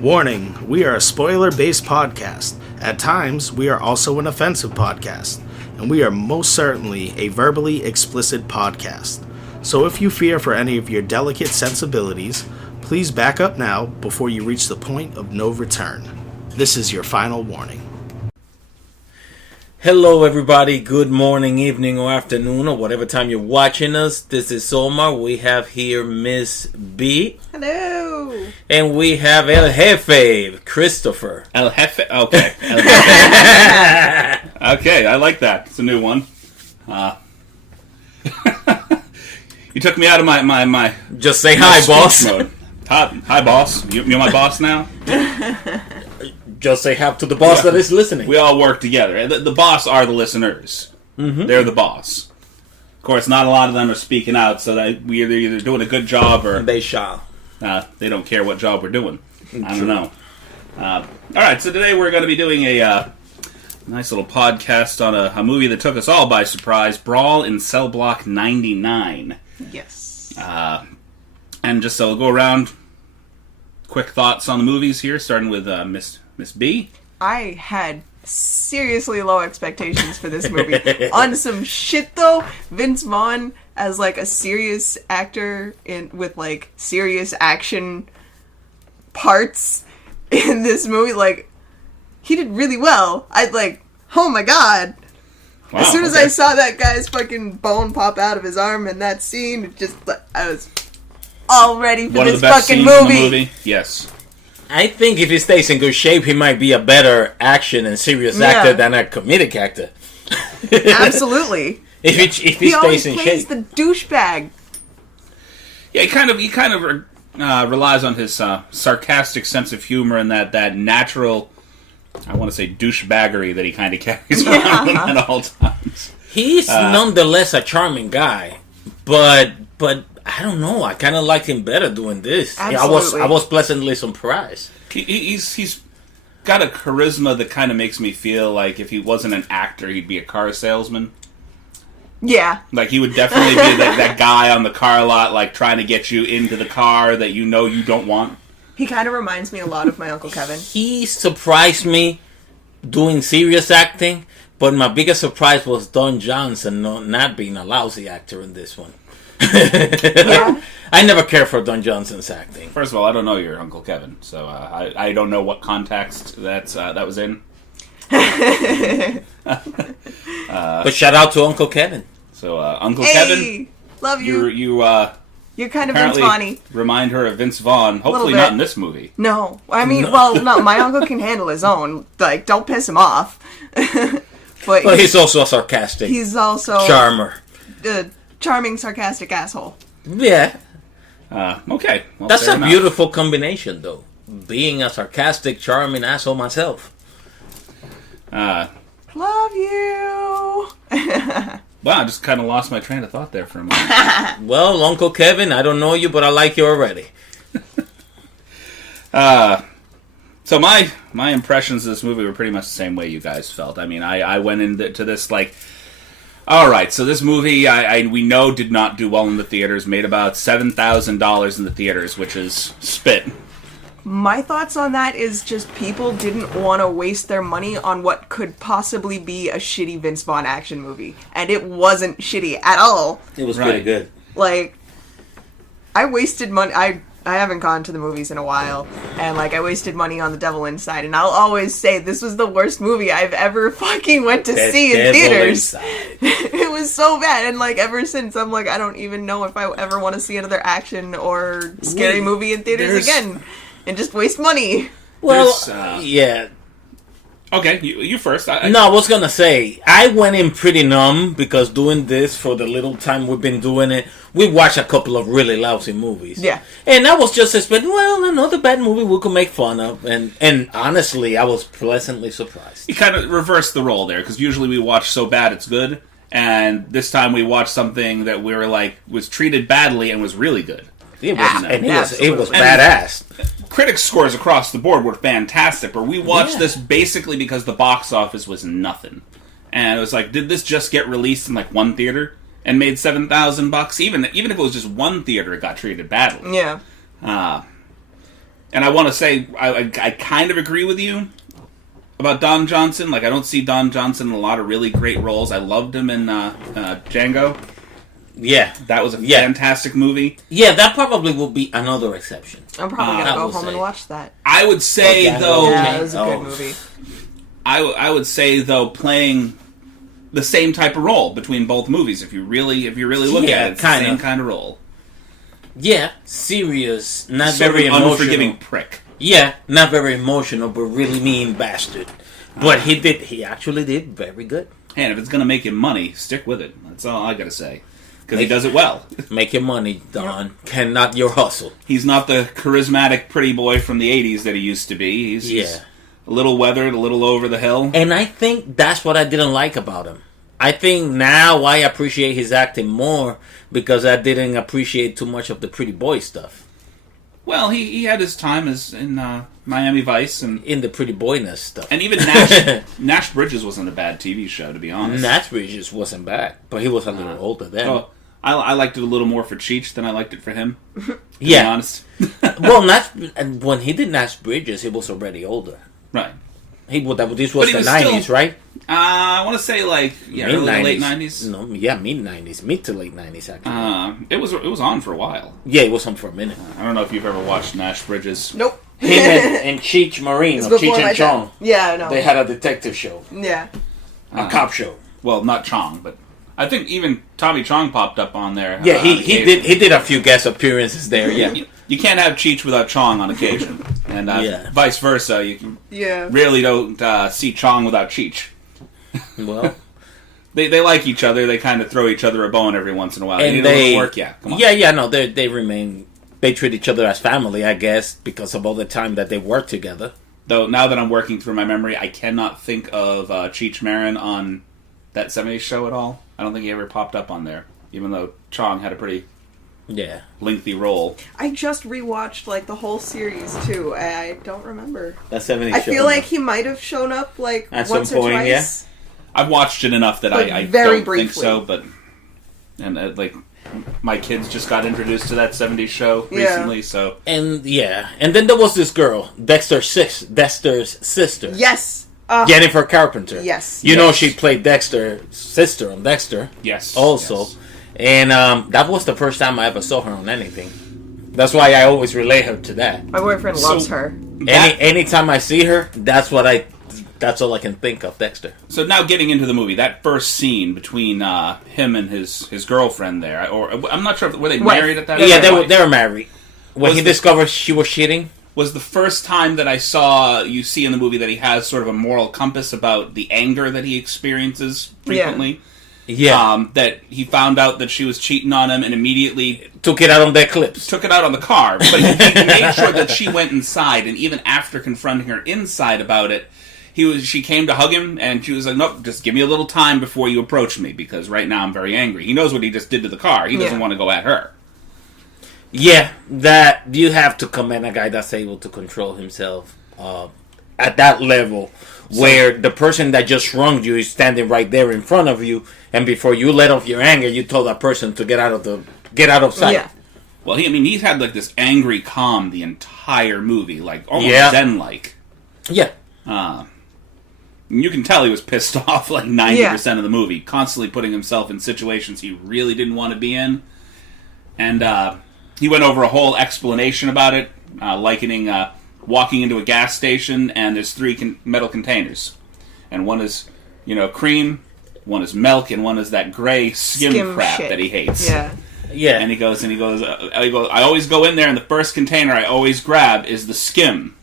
Warning, we are a spoiler-based podcast. At times, we are also an offensive podcast. And we are most certainly a verbally explicit podcast. So if you fear for any of your delicate sensibilities, please back up now before you reach the point of no return. This is your final warning. Hello everybody, good morning, evening, or afternoon, or whatever time you're watching us. This is Omar. We have here Miss B. Hello. And we have El Jefe, Christopher. El Jefe? Okay. El Jefe. Okay, I like that. It's a new one. You took me out of my Just say hi, boss. Mode. Hi, boss. You're my boss now? Just say hi to the boss that is listening. We all work together. The boss are the listeners. Mm-hmm. They're the boss. Of course, not a lot of them are speaking out, so that we're either doing a good job or... They shall. They don't care what job we're doing. I don't know. Alright, so today we're going to be doing a nice little podcast on a movie that took us all by surprise, Brawl in Cellblock 99. Yes. And just so we'll go around, quick thoughts on the movies here, starting with Miss B. I had seriously low expectations for this movie. On some shit though, Vince Vaughn as like a serious actor with like serious action parts in this movie, like he did really well. I'd like, oh my god. Wow, as soon as I saw that guy's fucking bone pop out of his arm in that scene, it just I was all ready for this fucking movie. Yes. I think if he stays in good shape, he might be a better action and serious actor than a comedic actor. Absolutely. If he stays in shape. He plays the douchebag. Yeah, he kind of relies on his sarcastic sense of humor and that natural, I want to say, douchebaggery that he kind of carries around at all times. He's nonetheless a charming guy, but I don't know. I kind of liked him better doing this. Absolutely. I was pleasantly surprised. He's got a charisma that kind of makes me feel like if he wasn't an actor, he'd be a car salesman. Yeah. Like, he would definitely be that guy on the car lot, like, trying to get you into the car that you know you don't want. He kind of reminds me a lot of my Uncle Kevin. He surprised me doing serious acting, but my biggest surprise was Don Johnson not being a lousy actor in this one. Yeah. I never cared for Don Johnson's acting. First of all, I don't know your Uncle Kevin, so I don't know what context that was in. But shout out to Uncle Kevin. So, Uncle Kevin, love you. You're kind of Vince Vaughn-y. Remind her of Vince Vaughn. Hopefully not in this movie. No, I mean, no. My uncle can handle his own. Like, don't piss him off. But he's also a sarcastic. He's also charmer. Charming, sarcastic asshole. Yeah. Okay. Well, that's a beautiful combination, though. Being a sarcastic, charming asshole myself. Love you. Wow, I just kind of lost my train of thought there for a moment. Well, Uncle Kevin, I don't know you, but I like you already. So my impressions of this movie were pretty much the same way you guys felt. I mean, I went into this like, all right, so this movie we know did not do well in the theaters. Made about $7,000 in the theaters, which is spit. My thoughts on that is just people didn't want to waste their money on what could possibly be a shitty Vince Vaughn action movie. And it wasn't shitty at all. It was pretty good. Like, I wasted money. I haven't gone to the movies in a while. And, like, I wasted money on The Devil Inside. And I'll always say this was the worst movie I've ever fucking went to see in theaters. It was so bad. And, like, ever since, I'm like, I don't even know if I ever want to see another action or scary movie in theaters again. And just waste money. Well, yeah. Okay, you first. I was going to say, I went in pretty numb because doing this for the little time we've been doing it, we watched a couple of really lousy movies. Yeah. And I was just expecting, well, another bad movie we could make fun of. And honestly, I was pleasantly surprised. You kind of reversed the role there, because usually we watch so bad it's good. And this time we watched something that we were like, was treated badly and was really good. It was badass. Critics' scores across the board were fantastic, but we watched this basically because the box office was nothing. And it was like, did this just get released in like one theater and made $7,000? Even if it was just one theater, it got treated badly. Yeah. And I want to say, I kind of agree with you about Don Johnson. Like, I don't see Don Johnson in a lot of really great roles. I loved him in Django. Yeah. That was a fantastic movie. Yeah, that probably will be another exception. I'm probably going to go home and watch that. I would say, though... Yeah, it was a good movie. I would say, though, playing the same type of role between both movies, if you really look at it, it's the same kind of role. Yeah, serious, not sort very of an emotional. unforgiving prick. Yeah, not very emotional, but really mean bastard. But he actually did very good. And if it's going to make him money, stick with it. That's all I got to say. Because he does it well. Make your money, Don. Cannot your hustle. He's not the charismatic pretty boy from the 80s that he used to be. He's a little weathered, a little over the hill. And I think that's what I didn't like about him. I think now I appreciate his acting more because I didn't appreciate too much of the pretty boy stuff. Well, he had his time as in Miami Vice and in the pretty boyness stuff. And even Nash Bridges wasn't a bad TV show, to be honest. Nash Bridges wasn't bad, but he was a little older then. Oh, I liked it a little more for Cheech than I liked it for him. To be honest. Well, when he did Nash Bridges, he was already older. Right. This was the 90s, right? I want to say late 90s. No, mid-90s, mid to late 90s actually. It was on for a while. Yeah, it was on for a minute. I don't know if you've ever watched Nash Bridges. Nope. Him and Cheech Marine, or Cheech and Chong. Yeah, no. They had a detective show. Yeah. A cop show. Well, not Chong, but I think even Tommy Chong popped up on there. Yeah, he did a few guest appearances there. Yeah. You can't have Cheech without Chong on occasion, and vice versa. You rarely don't see Chong without Cheech. Well, they like each other. They kind of throw each other a bone every once in a while. And they work. Yeah, come on. No, they remain. They treat each other as family, I guess, because of all the time that they work together. Though now that I'm working through my memory, I cannot think of Cheech Marin on that 70s show at all. I don't think he ever popped up on there, even though Chong had a pretty lengthy role. I just rewatched the whole series too. I don't remember. That 70s show. I feel like he might have shown up at once some point, or twice. Yeah. I've watched it enough that I don't think so, but my kids just got introduced to that 70s show recently, so and then there was this girl, Dexter's sister. Yes. Jennifer Carpenter. Yes. You know she played Dexter's sister on Dexter. Yes. Also. Yes. And that was the first time I ever saw her on anything. That's why I always relate her to that. My boyfriend loves her. Anytime I see her, that's all I can think of Dexter. So now getting into the movie, that first scene between him and his girlfriend there, or I'm not sure, were they married at that point? Yeah, they were married. When he discovered she was cheating? Was the first time that you see in the movie that he has sort of a moral compass about the anger that he experiences frequently. Yeah. That he found out that she was cheating on him and immediately took it out on their clips. Took it out on the car. But he made sure that she went inside, and even after confronting her inside about it, she came to hug him, and she was like, "Nope, just give me a little time before you approach me, because right now I'm very angry." He knows what he just did to the car. He doesn't want to go at her. Yeah, that you have to commend a guy that's able to control himself at that level, where the person that just wronged you is standing right there in front of you, and before you let off your anger, you told that person to get out of sight. Yeah. Well, he's had this angry calm the entire movie, almost Zen-like. Yeah. You can tell he was pissed off 90% of the movie, constantly putting himself in situations he really didn't want to be in, and he went over a whole explanation about it, likening walking into a gas station and there's 3 metal containers, and one is cream, one is milk, and one is that gray skim crap shit that he hates. Yeah. And he goes, I always go in there, and the first container I always grab is the skim.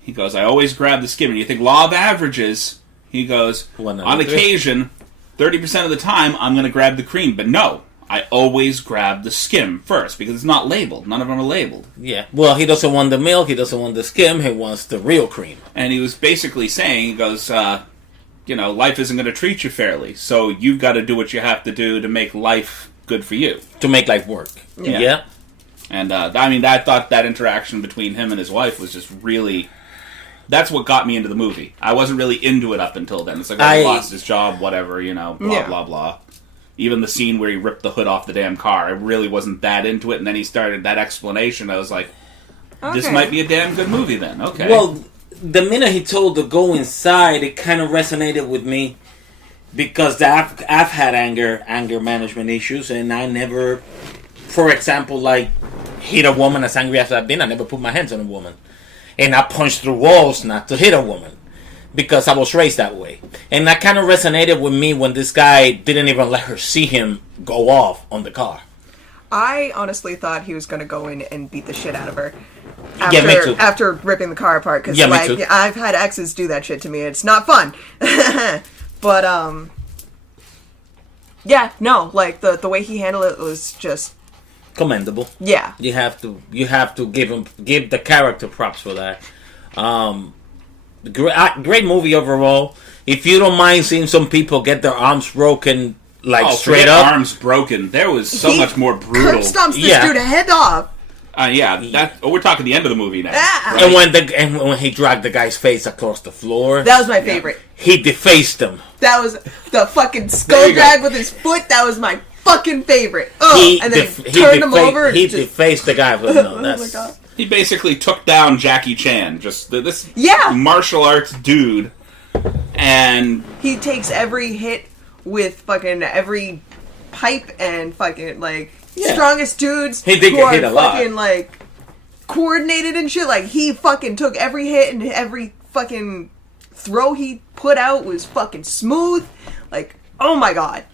He goes, I always grab the skim. And you think, law of averages, he goes, on occasion, 30% of the time, I'm going to grab the cream. But no, I always grab the skim first, because it's not labeled. None of them are labeled. Yeah. Well, he doesn't want the milk, he doesn't want the skim, he wants the real cream. And he was basically saying, he goes, life isn't going to treat you fairly, so you've got to do what you have to do to make life good for you. To make life work. Yeah. And, I thought that interaction between him and his wife was just really... That's what got me into the movie. I wasn't really into it up until then. It's like, he lost his job, whatever, blah, blah. Even the scene where he ripped the hood off the damn car, I really wasn't that into it. And then he started that explanation. I was like, This might be a damn good movie then. Okay. Well, the minute he told to go inside, it kind of resonated with me because I've had anger management issues, and I never, for example, like hit a woman as angry as I've been. I never put my hands on a woman, and I punched through walls not to hit a woman because I was raised that way. And that kind of resonated with me when this guy didn't even let her see him go off on the car. I honestly thought he was going to go in and beat the shit out of her. Me too. After ripping the car apart, because me too. I've had exes do that shit to me. It's not fun. But yeah, no, like the way he handled it was just commendable. Yeah, you have to give the character props for that. Great movie overall. If you don't mind seeing some people get their arms broken, like straight up, arms broken. There was so much more brutal. Curb stomps this dude head off. We're talking the end of the movie now. Yeah. Right? And when he dragged the guy's face across the floor, that was my favorite. He defaced him. That was the fucking skull drag with his foot. That was my fucking favorite. Oh, and then he turned him over. He defaced the guy. But no, that's... Oh my God. He basically took down Jackie Chan. Just this martial arts dude, and he takes every hit with fucking every pipe and fucking strongest dudes he did who get are hit a lot. fucking coordinated and shit. Like he fucking took every hit and every fucking throw he put out was fucking smooth. Like, oh my God.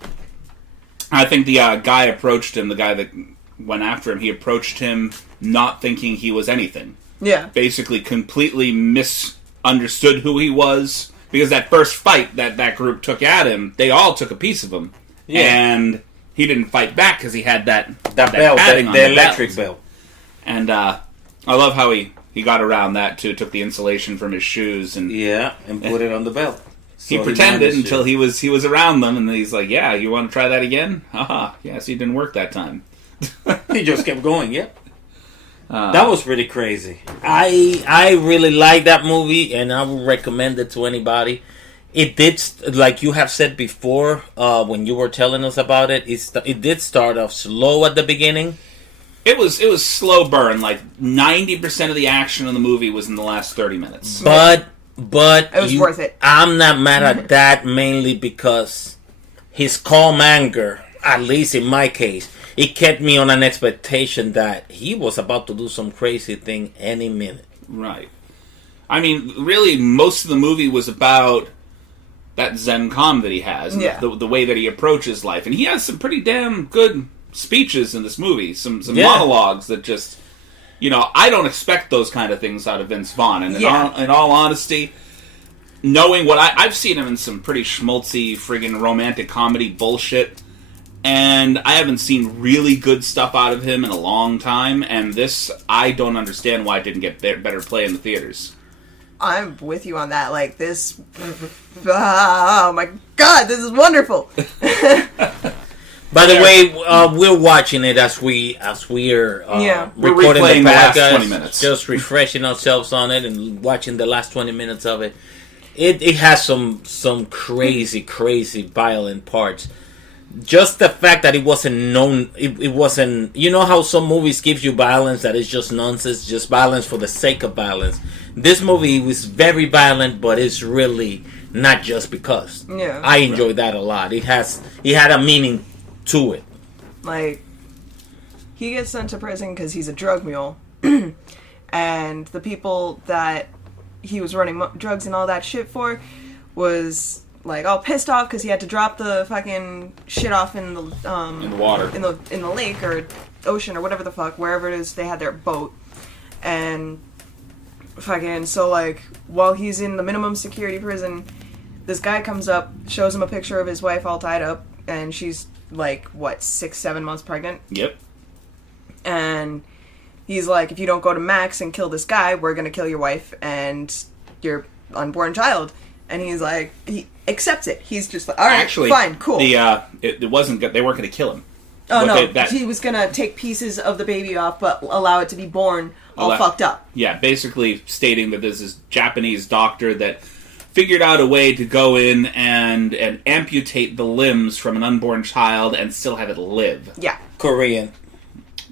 I think the guy approached him. The guy that went after him, he approached him not thinking he was anything. Yeah. Basically, completely misunderstood who he was. Because that first fight that group took at him, they all took a piece of him. Yeah. And he didn't fight back because he had that belt, the electric belt. And I love how he got around that too. Took the insulation from his shoes and put it on the belt. So he pretended until he was around them, and then he's like, "Yeah, you want to try that again? Haha, yes, he didn't work that time." He just kept going. Yep. That was really crazy. I really like that movie, and I would recommend it to anybody. It did, like you have said before, when you were telling us about it. It did start off slow at the beginning. It was slow burn. Like 90% of the action in the movie was in the last 30 minutes. But it was worth it. I'm not mad at that mainly because his calm anger, at least in my case, it kept me on an expectation that he was about to do some crazy thing any minute. Right. I mean, really, most of the movie was about that Zen calm that he has. And the way that he approaches life. And he has some pretty damn good speeches in this movie. Some monologues that just... I don't expect those kind of things out of Vince Vaughn. And in all honesty, knowing what I've seen him in some pretty schmaltzy, friggin' romantic comedy bullshit... And I haven't seen really good stuff out of him in a long time. And this, I don't understand why it didn't get better play in the theaters. I'm with you on that. Like, this... Oh, my God, this is wonderful. By the way, we're watching it as we are recording the last 20 minutes. Just refreshing ourselves on it and watching the last 20 minutes of it. It has some crazy, crazy violent parts. Just the fact that it wasn't known, it wasn't... You know how some movies give you violence that is just nonsense, just violence for the sake of violence. This movie was very violent, but it's really not just because. Yeah. I enjoyed that a lot. It had a meaning to it. Like, he gets sent to prison because he's a drug mule. And the people that he was running drugs and all that shit for was... all pissed off because he had to drop the fucking shit off in the water, in the lake or ocean or whatever the fuck, wherever it is they had their boat, and fucking while he's in the minimum security prison, this guy comes up, shows him a picture of his wife all tied up, and she's 6-7 months pregnant. Yep. And he's like, if you don't go to Max and kill this guy, we're gonna kill your wife and your unborn child. And he's like, he accepts it. He's just like, all right, actually, fine, cool. It wasn't. They weren't going to kill him. Oh no, he was going to take pieces of the baby off, but allow it to be born all fucked up. Yeah, basically stating that there's this Japanese doctor that figured out a way to go in and amputate the limbs from an unborn child and still have it live. Yeah, Korean.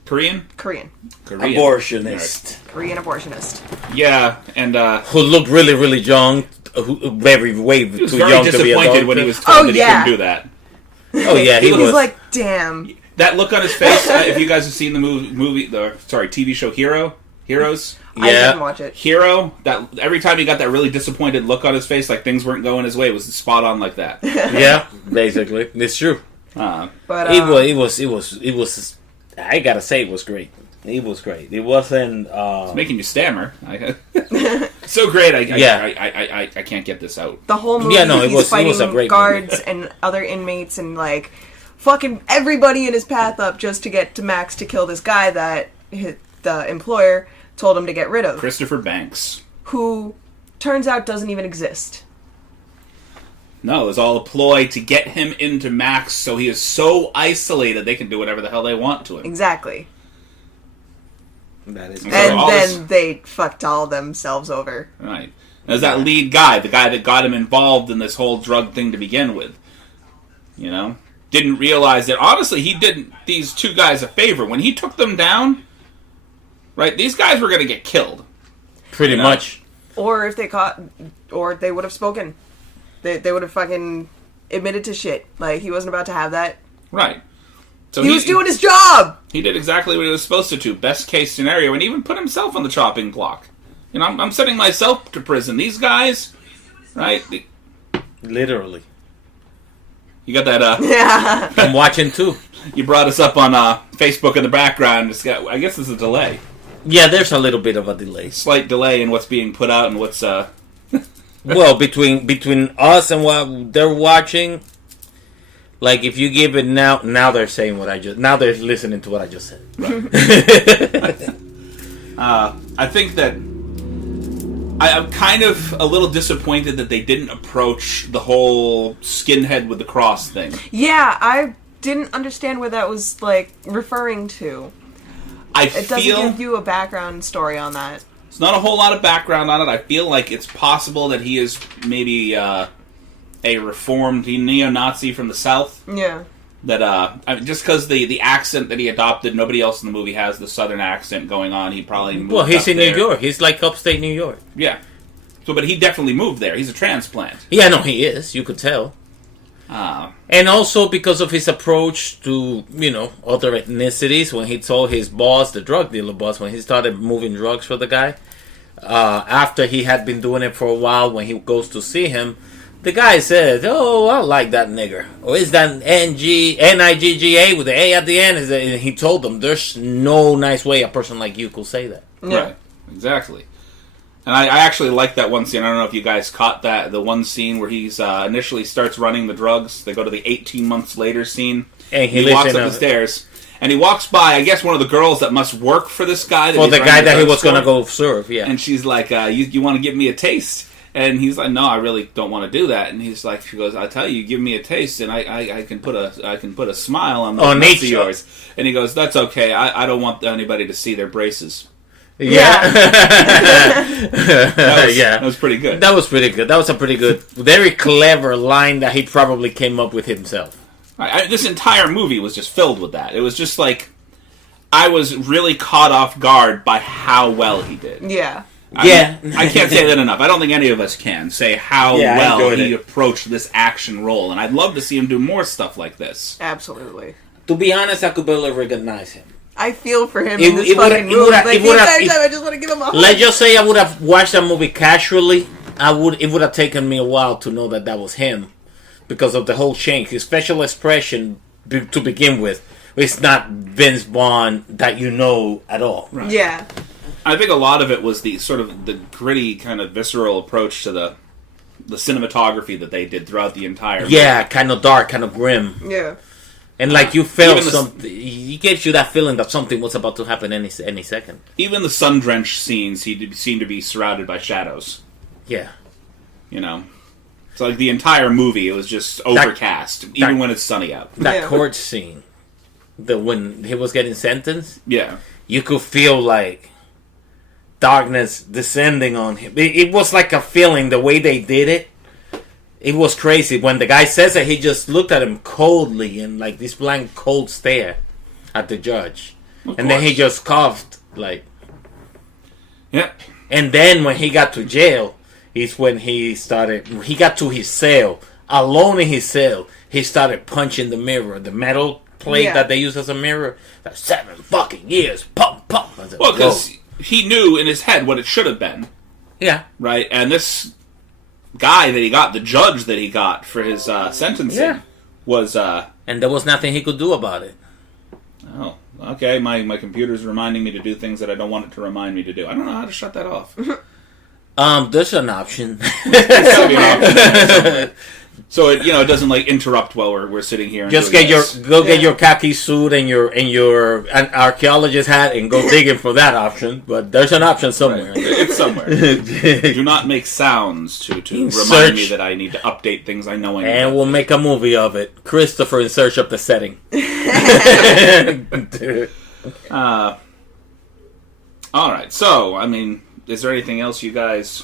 Korean? Korean. Abortionist. Korean abortionist. Yeah, and who looked really, really young. Way he was too very young to be a disappointed doctor. when he was told that he yeah. couldn't do that. Oh yeah, he He's was. like, damn. That look on his face, if you guys have seen the TV show Heroes. I didn't watch it. Hero, that every time he got that really disappointed look on his face, like things weren't going his way, it was spot on like that. Yeah, basically, it's true. But it was. I gotta say, it was great. It was great. It wasn't. It's making you stammer. So great. I can't get this out. The whole movie, he's fighting a guards movie. And other inmates and like fucking everybody in his path up just to get to Max to kill this guy that the employer told him to get rid of. Christopher Banks. Who turns out doesn't even exist. No, it was all a ploy to get him into Max so he is so isolated they can do whatever the hell they want to him. Exactly. That is, and then they fucked all themselves over. Right. There's that lead guy, the guy that got him involved in this whole drug thing to begin with. You know? Didn't realize that, honestly, he did these two guys a favor. When he took them down, right, these guys were going to get killed. Pretty much. Or if they they would have spoken. They would have fucking admitted to shit. Like, he wasn't about to have that. Right. So he was doing his job! He did exactly what he was supposed to do. Best case scenario, and even put himself on the chopping block. You know, I'm sending myself to prison. These guys, right? Literally. You got that, Yeah. I'm watching too. You brought us up on Facebook in the background. I guess there's a delay. Yeah, there's a little bit of a delay. Slight delay in what's being put out and what's, Well, between us and what they're watching, like if you give it now they're saying now they're listening to what I just said. Right. I think that I'm kind of a little disappointed that they didn't approach the whole skinhead with the cross thing. Yeah, I didn't understand what that was like referring to. It doesn't give you a background story on that. There's not a whole lot of background on it. I feel like it's possible that he is maybe a reformed neo-Nazi from the South. Yeah. That just because the accent that he adopted, nobody else in the movie has the Southern accent going on. He probably moved. Well, he's up in there. New York. He's like upstate New York. Yeah. So, but he definitely moved there. He's a transplant. Yeah, no, he is. You could tell. And also because of his approach to, other ethnicities, when he told his boss, the drug dealer boss, when he started moving drugs for the guy, after he had been doing it for a while, when he goes to see him, the guy says, "Oh, I like that nigger." Or is that N-I-G-G-A with the A at the end? And he told them, there's no nice way a person like you could say that. Yeah. Right. Exactly. And I actually like that one scene. I don't know if you guys caught that. The one scene where he's initially starts running the drugs. They go to the 18 months later scene. And he walks up the stairs. And he walks by, I guess, one of the girls that must work for this guy. For the guy that he was going to go serve, yeah. And she's like, you want to give me a taste? And he's like, no, I really don't want to do that. And he's like, she goes, I tell you, give me a taste, and I can put a smile on the nuts of yours. And he goes, that's okay. I don't want anybody to see their braces. Yeah. That was pretty good. That was pretty good. That was a pretty good, very clever line that he probably came up with himself. This entire movie was just filled with that. It was just like, I was really caught off guard by how well he did. Yeah. I can't say that enough. I don't think any of us can say how well he approached this action role. And I'd love to see him do more stuff like this. Absolutely. To be honest, I could barely recognize him. I feel for him in this fucking movie. Like, the entire time, I just want to give him a hug. Let's just say I would have watched that movie casually. It would have taken me a while to know that was him. Because of the whole change. His facial expression, to begin with, it's not Vince Vaughn that you know at all. Right. Yeah. I think a lot of it was the sort of the gritty, kind of visceral approach to the cinematography that they did throughout the entire movie. Yeah, kind of dark, kind of grim. Yeah. And like you felt something, he gives you that feeling that something was about to happen any second. Even the sun-drenched scenes, he seemed to be surrounded by shadows. Yeah. It's like the entire movie, it was just overcast, even when it's sunny out. That court scene, when he was getting sentenced, yeah, you could feel like darkness descending on him. It was like a feeling, the way they did it. It was crazy. When the guy says it, he just looked at him coldly and like this blank, cold stare at the judge. And then he just coughed, like... Yeah. And then when he got to jail, is when he got to his cell, alone in his cell, he started punching the mirror, the metal plate that they use as a mirror. Like, 7 fucking years, pump, pump. Said, well, because he knew in his head what it should have been. Yeah. Right? And this guy that he got, the judge that he got for his sentencing, was... and there was nothing he could do about it. Oh, okay. My computer's reminding me to do things that I don't want it to remind me to do. I don't know how to shut that off. There's an option. So it doesn't like interrupt while we're sitting here. And just get your khaki suit and your archaeologist hat and go digging for that option. But there's an option somewhere. Right. It's somewhere. Do not make sounds to remind me that I need to update things I know I need. And we'll make a movie of it. Christopher in search of the setting. All right. So I mean, is there anything else you guys?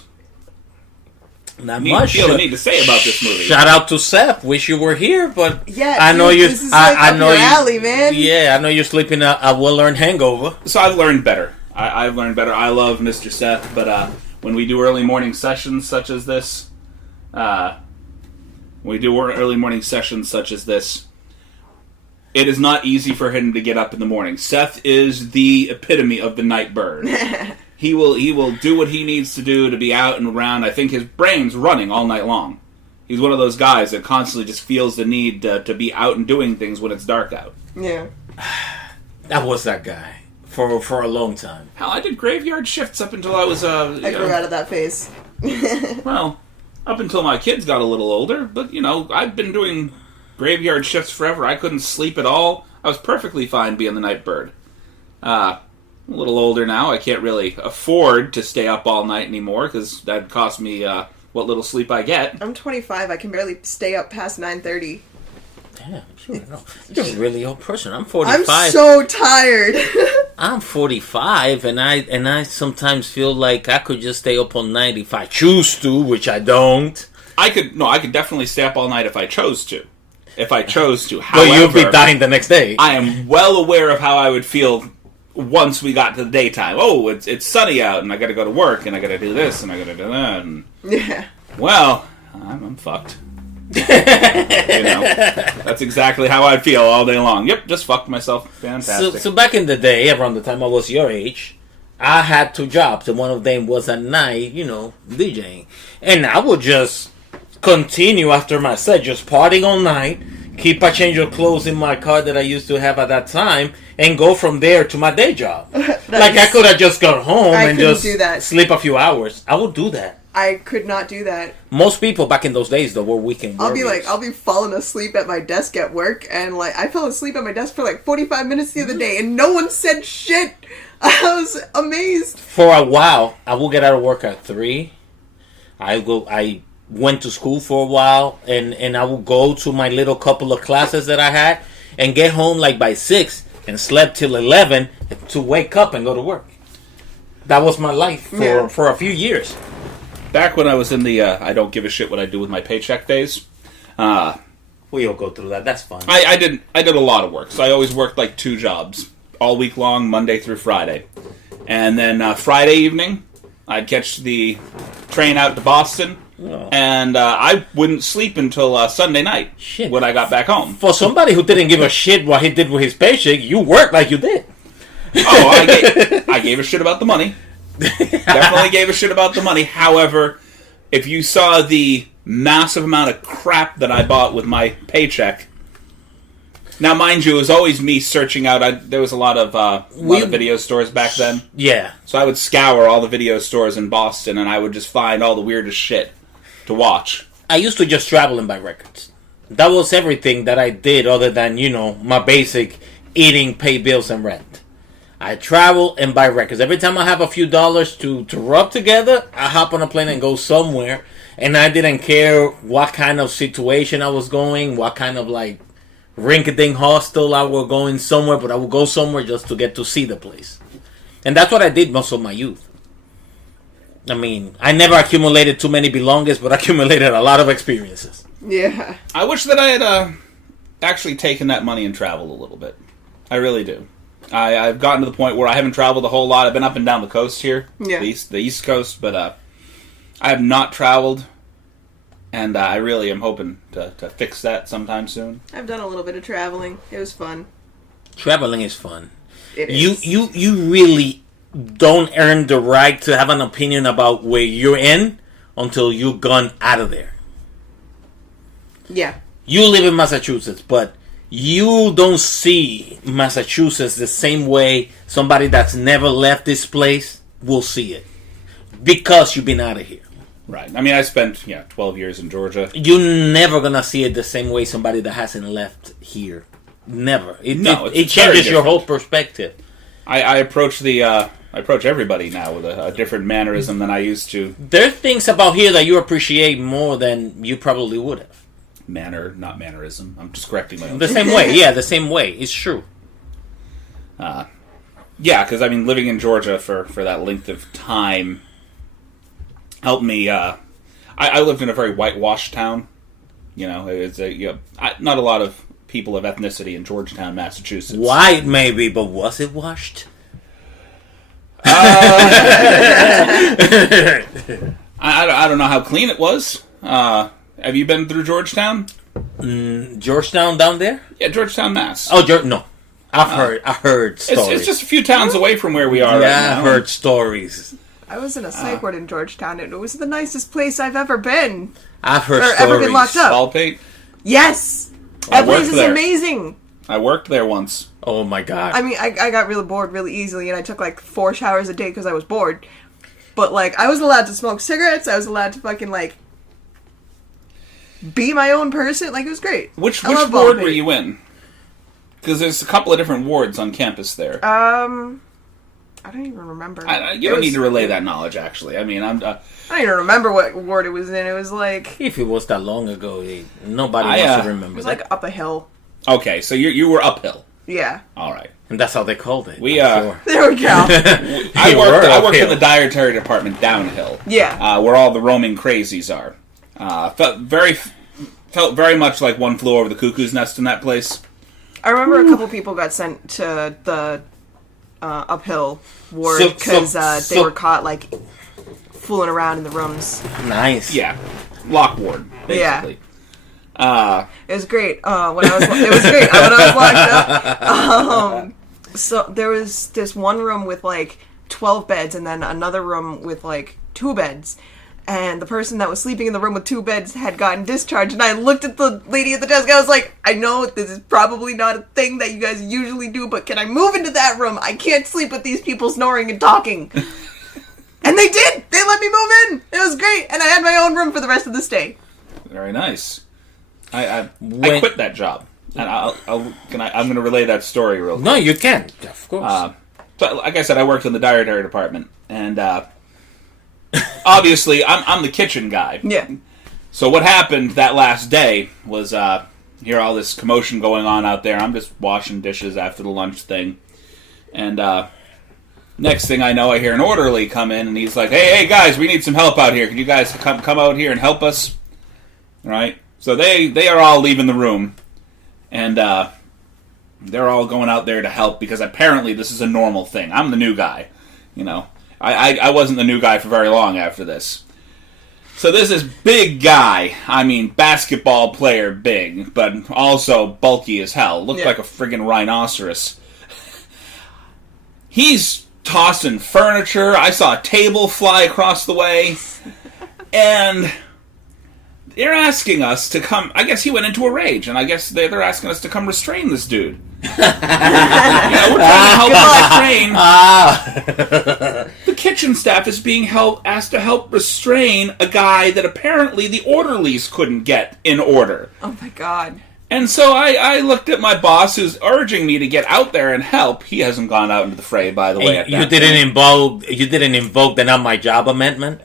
Not much. Feel the need to say about this movie. Shout out to Seth. Wish you were here, but I know you. This is I know your alley, man. Yeah, I know you're sleeping a well-earned hangover. So I've learned better. I've learned better. I love Mr. Seth, but when we do early morning sessions such as this, it is not easy for him to get up in the morning. Seth is the epitome of the night bird. He will do what he needs to do to be out and around. I think his brain's running all night long. He's one of those guys that constantly just feels the need to be out and doing things when it's dark out. Yeah. That was that guy for a long time. Hell, I did graveyard shifts up until I was... I grew out of that phase. Well, up until my kids got a little older. But, I've been doing graveyard shifts forever. I couldn't sleep at all. I was perfectly fine being the night bird. A little older now. I can't really afford to stay up all night anymore because that'd cost me what little sleep I get. I'm 25. I can barely stay up past 9:30. Damn, you're a really old person. I'm 45. I'm so tired. I'm 45, and I sometimes feel like I could just stay up all night if I choose to, which I don't. I could definitely stay up all night if I chose to. However, but you'll be dying the next day. I am well aware of how I would feel once we got to the daytime. Oh, it's sunny out, and I got to go to work, and I got to do this, and I got to do that. And, well, I'm fucked. That's exactly how I'd feel all day long. Yep, just fucked myself. Fantastic. So back in the day, around the time I was your age, I had 2 jobs, and one of them was at night, DJing. And I would just continue after my set, just partying all night, keep a change of clothes in my car that I used to have at that time, and go from there to my day job. Like, I could have just gone home and just sleep a few hours. I would do that. I could not do that. Most people back in those days, though, were weekend warriors. I'll be falling asleep at my desk at work, and, I fell asleep at my desk for, 45 minutes the other day, and no one said shit. I was amazed. For a while, I will get out of work at 3. I went to school for a while, and I would go to my little couple of classes that I had, and get home, by 6, and slept till 11 to wake up and go to work. That was my life for a few years. Back when I was in the I don't give a shit what I do with my paycheck phase, we'll go through that. That's fine. I did a lot of work. So I always worked 2 jobs all week long, Monday through Friday, and then Friday evening I'd catch the train out to Boston. Oh. And I wouldn't sleep until Sunday night when I got back home. For somebody who didn't give a shit what he did with his paycheck, you worked like you did. Oh, I gave a shit about the money. Definitely gave a shit about the money. However, if you saw the massive amount of crap that I bought with my paycheck... Now, mind you, it was always me searching out. There was a lot of video stores back then. Yeah. So I would scour all the video stores in Boston, and I would just find all the weirdest shit to watch. I used to just travel and buy records. That was everything that I did other than, my basic eating, pay bills, and rent. I travel and buy records. Every time I have a few dollars to rub together, I hop on a plane and go somewhere. And I didn't care what kind of situation I was going, what kind of, rink-a-dink hostel I was going somewhere, but I would go somewhere just to get to see the place. And that's what I did most of my youth. I mean, I never accumulated too many belongings, but accumulated a lot of experiences. Yeah. I wish that I had actually taken that money and traveled a little bit. I really do. I've gotten to the point where I haven't traveled a whole lot. I've been up and down the coast here, Yeah. the East Coast, but I have not traveled, and I really am hoping to fix that sometime soon. I've done a little bit of traveling. It was fun. Traveling is fun. It is. You really don't earn the right to have an opinion about where you're in until you've gone out of there. Yeah. You live in Massachusetts, but you don't see Massachusetts the same way somebody that's never left this place will see it. Because you've been out of here. Right. I mean, I spent 12 years in Georgia. You're never going to see it the same way somebody that hasn't left here. Never. It changes your whole perspective. I approach I approach everybody now with a different mannerism than I used to. There are things about here that you appreciate more than you probably would have. Manner, not mannerism. I'm just correcting my own. The same way. Yeah, the same way. It's true. Yeah, because, I mean, living in Georgia for that length of time helped me. I lived in a very whitewashed town. It's not a lot of people of ethnicity in Georgetown, Massachusetts. White, maybe, but was it washed? I don't know how clean it was. Have you been through Georgetown? Georgetown down there? Yeah, Georgetown, Mass. Oh, no. I heard stories. It's just a few towns away from where we are right now. I heard stories. I was in a psych ward in Georgetown, and it was the nicest place I've ever been. I've heard or stories. ever been locked up. Baldpate? Yes! That place is amazing! I worked there once. Oh my god. I mean, I got really bored really easily, and I took like 4 showers a day because I was bored. But, like, I was allowed to smoke cigarettes, I was allowed to fucking, like, be my own person. Like, it was great. Which ward were you in? Because there's a couple of different wards on campus there. I don't even remember. You don't need to relay that knowledge, actually. I mean, I don't even remember what ward it was in. It was like... If it was that long ago, nobody wants to remember. It was like up a hill. Okay, so you were uphill. Yeah. All right. And that's how they called it. There we go. I worked in the dietary department downhill. Yeah. Where all the roaming crazies are. Felt very much like One Flew Over the Cuckoo's Nest in that place. I remember a couple people got sent to the uphill ward because they were caught like fooling around in the rooms. Nice. Yeah. Lock ward, basically. Yeah. It was great. It was great when I was locked up. So there was this one room with like 12 beds, and then another room with like 2 beds. And the person that was sleeping in the room with 2 beds had gotten discharged. And I looked at the lady at the desk. I was like, I know this is probably not a thing that you guys usually do, but can I move into that room? I can't sleep with these people snoring and talking. And they did. They let me move in. It was great. And I had my own room for the rest of the stay. Very nice. I quit that job. And I'm going to relay that story real quick. No, you can. Of course. So, like I said, I worked in the dietary department. And obviously, I'm the kitchen guy. Yeah. So what happened that last day was, hear all this commotion going on out there. I'm just washing dishes after the lunch thing. And next thing I know, I hear an orderly come in, and he's like, hey, guys, we need some help out here. Can you guys come out here and help us? All right? So they are all leaving the room. And they're all going out there to help because apparently this is a normal thing. I'm the new guy, I wasn't the new guy for very long after this. So there's this big guy, I mean basketball player big, but also bulky as hell. Looked like a friggin' rhinoceros. He's tossing furniture. I saw a table fly across the way. And they're asking us to come. I guess he went into a rage, and I guess they're asking us to come restrain this dude. We're trying to help restrain. The kitchen staff is being asked to help restrain a guy that apparently the orderlies couldn't get in order. Oh my god. And so I looked at my boss, who's urging me to get out there and help. He hasn't gone out into the fray, by the way. You didn't invoke the not my job amendment.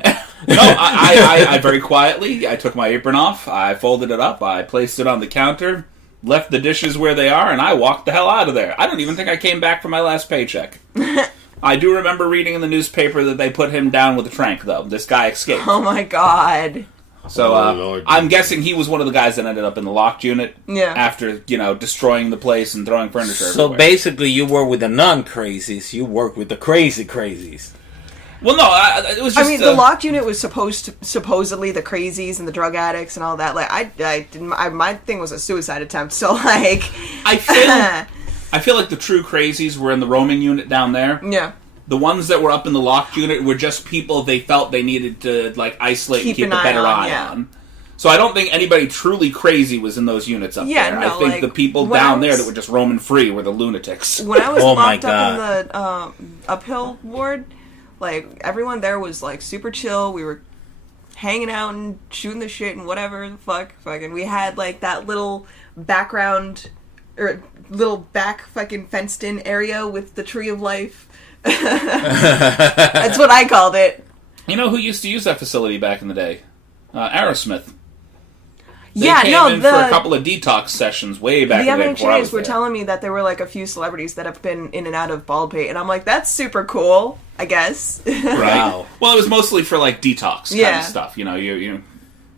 No, I very quietly, I took my apron off, I folded it up, I placed it on the counter, left the dishes where they are, and I walked the hell out of there. I don't even think I came back for my last paycheck. I do remember reading in the newspaper that they put him down with a trank, though. This guy escaped. Oh my god. So Lord. I'm guessing he was one of the guys that ended up in the locked unit. Yeah. After destroying the place and throwing furniture. So everywhere. basically, you work with the non-crazies. You work with the crazies. Well, no, it was just. I mean, the locked unit was supposedly the crazies and the drug addicts and all that. Like, I didn't. My thing was a suicide attempt. So like, I feel like the true crazies were in the roaming unit down there. Yeah. The ones that were up in the locked unit were just people they felt they needed to isolate and keep a better eye on. So I don't think anybody truly crazy was in those units up there. No, I think the people down there that were just roaming free were the lunatics. When I was locked up in the uphill ward, like everyone there was like super chill. We were hanging out and shooting the shit and whatever the fucking. We had like that little background or little back fucking fenced in area with the tree of life. That's what I called it. You know who used to use that facility back in the day? Aerosmith. They Yeah, came no, in for a couple of detox sessions way back in the day before I was were there. telling me that there were like a few celebrities that have been in and out of Baldpate, and I'm like, that's super cool, I guess. Right. Wow. Well, it was mostly for like detox kind Yeah. of stuff. You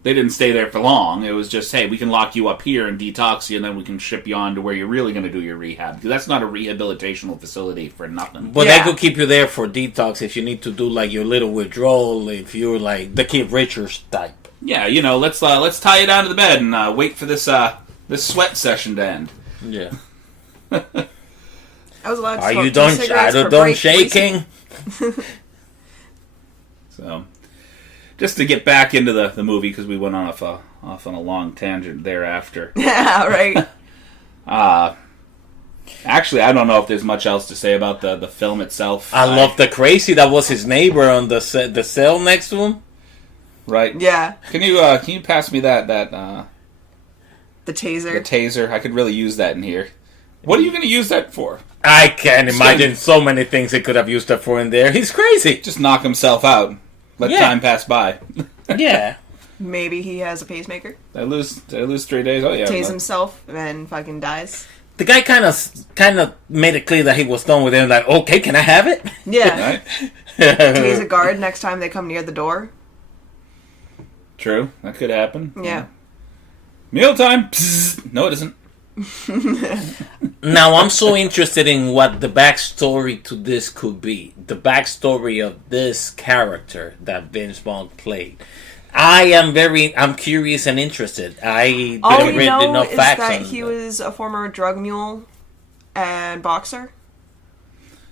they didn't stay there for long. It was just, hey, we can lock you up here and detox you, and then we can ship you on to where you're really going to do your rehab. Because that's not a rehabilitational facility for nothing. But Yeah. they could keep you there for detox if you need to do like your little withdrawal. If you're like the Keith Richards type. Yeah, let's tie you down to the bed and wait for this sweat session to end. Yeah. I was allowed to Are smoke you 2 done? cigarettes Are per you done break shaking? So, just to get back into the movie, because we went off on a long tangent thereafter. Yeah, right. Actually, I don't know if there's much else to say about the film itself. I love the crazy that was his neighbor on the cell next to him. Right? Yeah. Can you pass me that The the taser. taser? I could really use that in here. What are you going to use that for? I can't imagine so many things he could have used that for in there. He's crazy. Just knock himself out. Let time pass by. Yeah. Maybe he has a pacemaker. Did I lose 3 days? Oh yeah. Tase himself and fucking dies. The guy kind of made it clear that he was done with it. Like, okay, can I have it? Yeah. Right? Tase a guard next time they come near the door. True. That could happen. Yeah. Mealtime. Psst. No, it isn't. Now, I'm so interested in what the backstory to this could be. The backstory of this character that Vince Vaughn played. I'm curious and interested. I All didn't we read know enough is facts that on he it. was a former drug mule and boxer.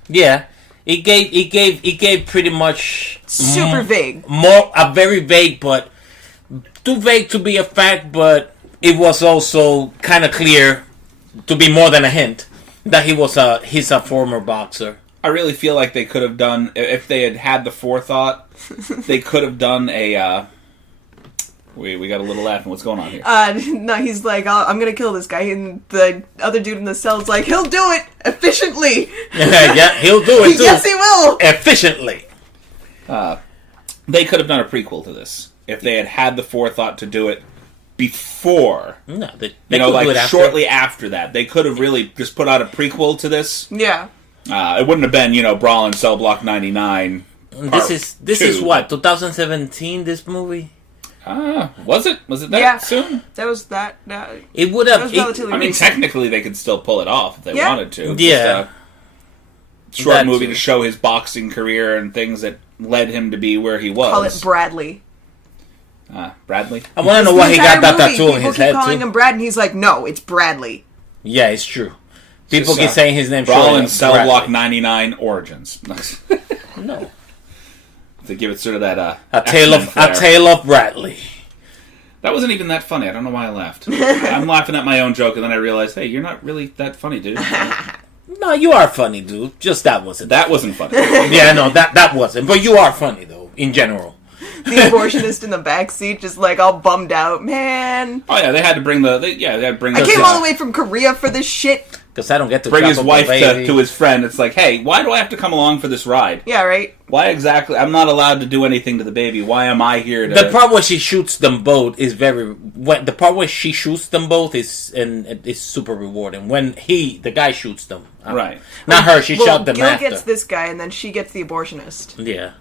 Yeah. It gave pretty much Super vague. Very vague, but too vague to be a fact, but it was also kind of clear to be more than a hint that he's a former boxer. I really feel like they could have done, if they had the forethought, they could have done a. We got a little laughing. What's going on here? No, he's like, I'm gonna kill this guy, and the other dude in the cell's like, he'll do it efficiently. Yeah, he'll do it too. Yes, he will. Efficiently. They could have done a prequel to this if they had the forethought to do it before. No, they You know, could do like it after. shortly after that. They could have really just put out a prequel to this. Yeah. It wouldn't have been, Brawl and Cellblock 99. This is what, 2017. This movie. Was it? Was it that Yeah. soon? That was that. It would That have. was relatively I mean, recent. technically they could still pull it off if they Yeah. wanted to. Yeah. Just a short That movie too. to show his boxing career and things that led him to be where he was. Call it Bradley. Bradley? I want to know The why he got entire that movie, tattoo in people his keep head calling too. him Brad, and he's like, no, it's Bradley. Yeah, it's true. People Just, keep saying his name. Brawl shortly and as Cellblock Bradley. 99 Origins. No. To give it sort of that A tale of Bradley. That wasn't even that funny. I don't know why I laughed. I'm laughing at my own joke, and then I realized, hey, you're not really that funny, dude. No, you are funny, dude. Just that wasn't. That wasn't funny. Yeah, no, that wasn't. But you are funny though, in general. The abortionist in the backseat, just like all bummed out. Man, Oh yeah, they had to bring they had to bring I came all the way from Korea for this shit. Because I don't get to bring chop his up a wife baby. to his friend. It's like, hey, why do I have to come along for this ride? Yeah, right? Why exactly? I'm not allowed to do anything to the baby. Why am I here to... The part where she shoots them both is the part where she shoots them both is super rewarding. When the guy shoots them, Right. Not her. She shot them Gil after. gets this guy, and then she gets the abortionist. Yeah,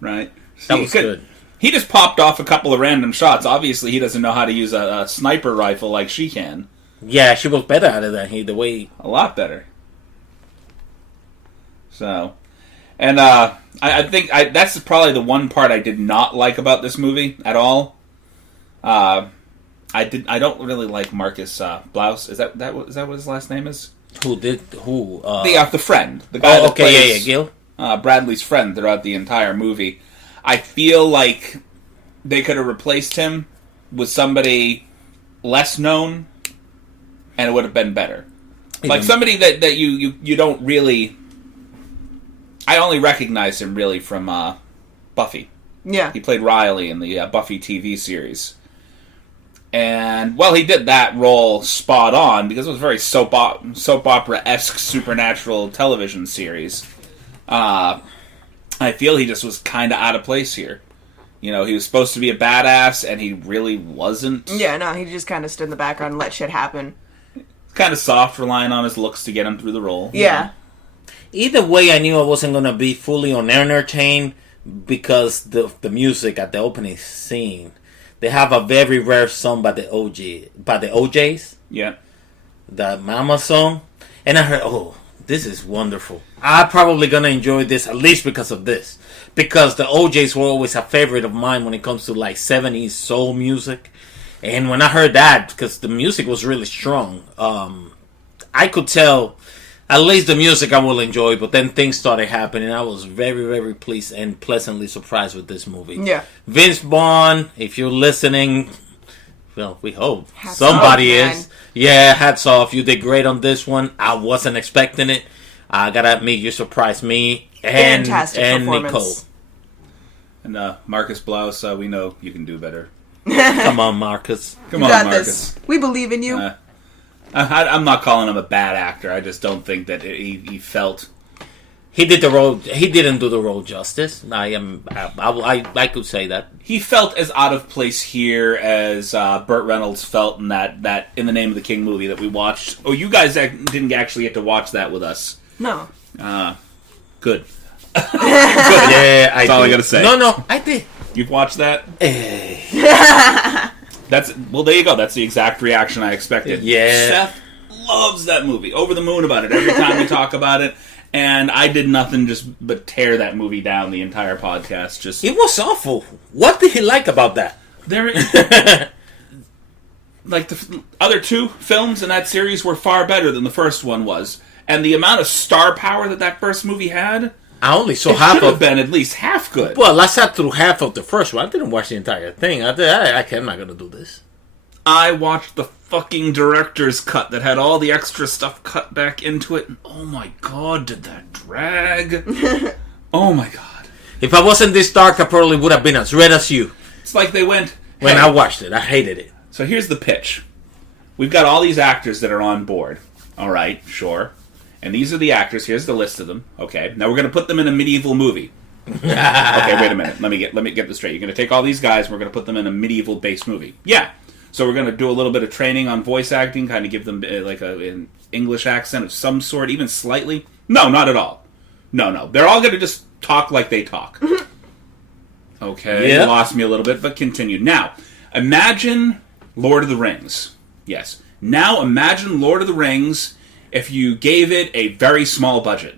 Right. that was good. He just popped off a couple of random shots. Obviously, he doesn't know how to use a sniper rifle like she can. Yeah, she was better at it than he. The way a lot better. So, and I think that's probably the one part I did not like about this movie at all. I don't really like Marcus Blouse. Is that what his last name is? Who? The friend, the guy that plays Gil. Bradley's friend throughout the entire movie. I feel like they could have replaced him with somebody less known, and it would have been better. Like somebody that you don't really. I only recognize him really from Buffy. Yeah, he played Riley in the Buffy TV series, and well, he did that role spot on because it was a very soap opera-esque supernatural television series. I feel he just was kind of out of place here. You know, he was supposed to be a badass, and he really wasn't. Yeah, no, he just kind of stood in the background and let shit happen. Kind of soft, relying on his looks to get him through the role. Yeah. Either way, I knew I wasn't going to be fully entertained because the music at the opening scene. They have a very rare song by the OJs. Yeah. The Mama song. And I heard, oh, this is wonderful. I'm probably going to enjoy this, at least because of this. Because the OJs were always a favorite of mine when it comes to like 70s soul music. And when I heard that, because the music was really strong, I could tell at least the music I will enjoy, but then things started happening. I was very, very pleased and pleasantly surprised with this movie. Yeah. Vince Vaughn, if you're listening, well, we hope hats somebody off, is. Yeah, hats off. You did great on this one. I wasn't expecting it. I gotta admit, you surprised me and Nicole. And Marcus Blouse, we know you can do better. Come on, Marcus. Come on, Marcus. This. We believe in you. I'm not calling him a bad actor. I just don't think that he felt. He did the role. He didn't do the role justice. I could say that he felt as out of place here as Burt Reynolds felt in that In the Name of the King movie that we watched. Oh, you guys didn't actually get to watch that with us. No. Good. Good. Yeah, that's all I gotta say. No, I did. You've watched that? Well, there you go. That's the exact reaction I expected. Yeah. Seth loves that movie. Over the moon about it every time we talk about it. And I did nothing but tear that movie down the entire podcast. It was awful. What did he like about that? Like the other two films in that series were far better than the first one was. And the amount of star power that first movie had, I only saw half of. Should have been at least half good. Well, I sat through half of the first one. I didn't watch the entire thing. I'm not gonna do this. I watched the fucking director's cut that had all the extra stuff cut back into it. And oh my god, did that drag? Oh my god! If I wasn't this dark, I probably would have been as red as you. It's like they went when I watched it. I hated it. So here's the pitch: we've got all these actors that are on board. All right, sure. And these are the actors. Here's the list of them. Okay. Now we're going to put them in a medieval movie. Okay, wait a minute. Let me get this straight. You're going to take all these guys. And we're going to put them in a medieval-based movie. Yeah. So we're going to do a little bit of training on voice acting, kind of give them like an English accent of some sort, even slightly. No, not at all. No. They're all going to just talk like they talk. Okay. Yeah. You lost me a little bit, but continue. Now, imagine Lord of the Rings. Yes. Now imagine Lord of the Rings if you gave it a very small budget.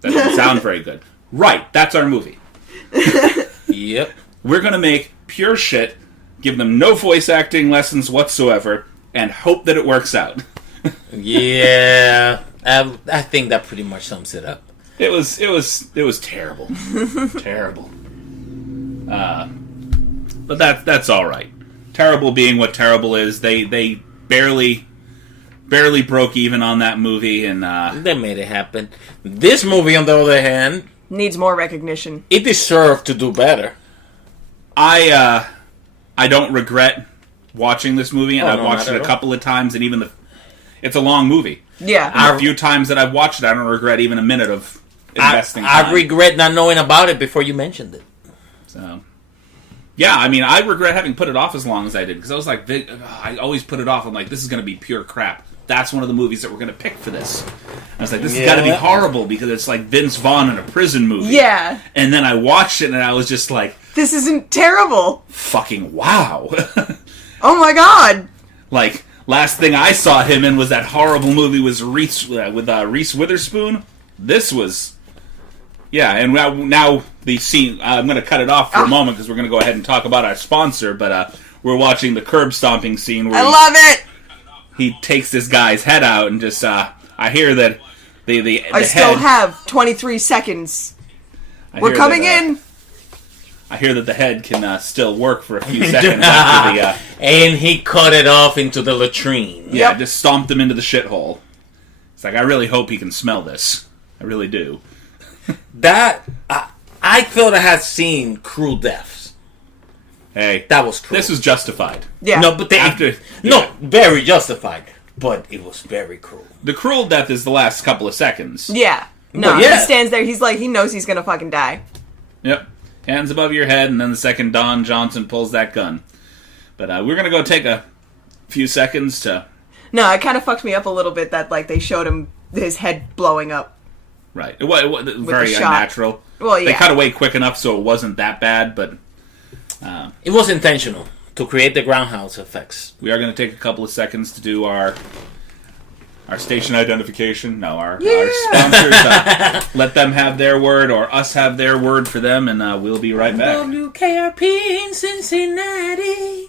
That doesn't sound very good. Right, that's our movie. Yep. We're going to make pure shit, give them no voice acting lessons whatsoever, and hope that it works out. Yeah. I think that pretty much sums it up. It was terrible. Terrible. But that's all right. Terrible being what terrible is. They barely broke even on that movie, and they made it happen. This movie, on the other hand, needs more recognition. It deserved to do better. I don't regret watching this movie, and I've watched it a couple of times, and even it's a long movie. Yeah, and a few times that I've watched it, I don't regret even a minute of investing time. I regret not knowing about it before you mentioned it. So. Yeah, I mean, I regret having put it off as long as I did, because I was like, I always put it off. I'm like, this is going to be pure crap. that's one of the movies that we're going to pick for this. I was like, this has got to be horrible because it's like Vince Vaughn in a prison movie. Yeah. And then I watched it and I was just like, this isn't terrible. Fucking wow. Oh my god. Like, last thing I saw him in was that horrible movie with Reese Witherspoon. This was... Yeah, and now the scene... I'm going to cut it off for a moment because we're going to go ahead and talk about our sponsor, but we're watching the curb stomping scene where I love it! He takes this guy's head out and just... I hear that the I still have 23 seconds. We're coming in! I hear that the head can still work for a few seconds after the... and he cut it off into the latrine. Yeah, just stomped him into the shithole. It's like, I really hope he can smell this. I really do. That... I thought I had seen cruel deaths. Hey. That was cruel. This was justified. Yeah. No, but very justified. But it was very cruel. The cruel death is the last couple of seconds. Yeah. No, he stands there, he's like, he knows he's gonna fucking die. Yep. Hands above your head, and then the second Don Johnson pulls that gun. But we're going to go take a few seconds to... No, it kind of fucked me up a little bit that, like, they showed him his head blowing up. Right. It was very unnatural. Well, yeah. They cut away quick enough so it wasn't that bad, but... it was intentional to create the groundhouse effects. We are going to take a couple of seconds to do our station identification. No, our sponsors. Let them have their word, or us have their word for them, and we'll be right back. WKRP in Cincinnati.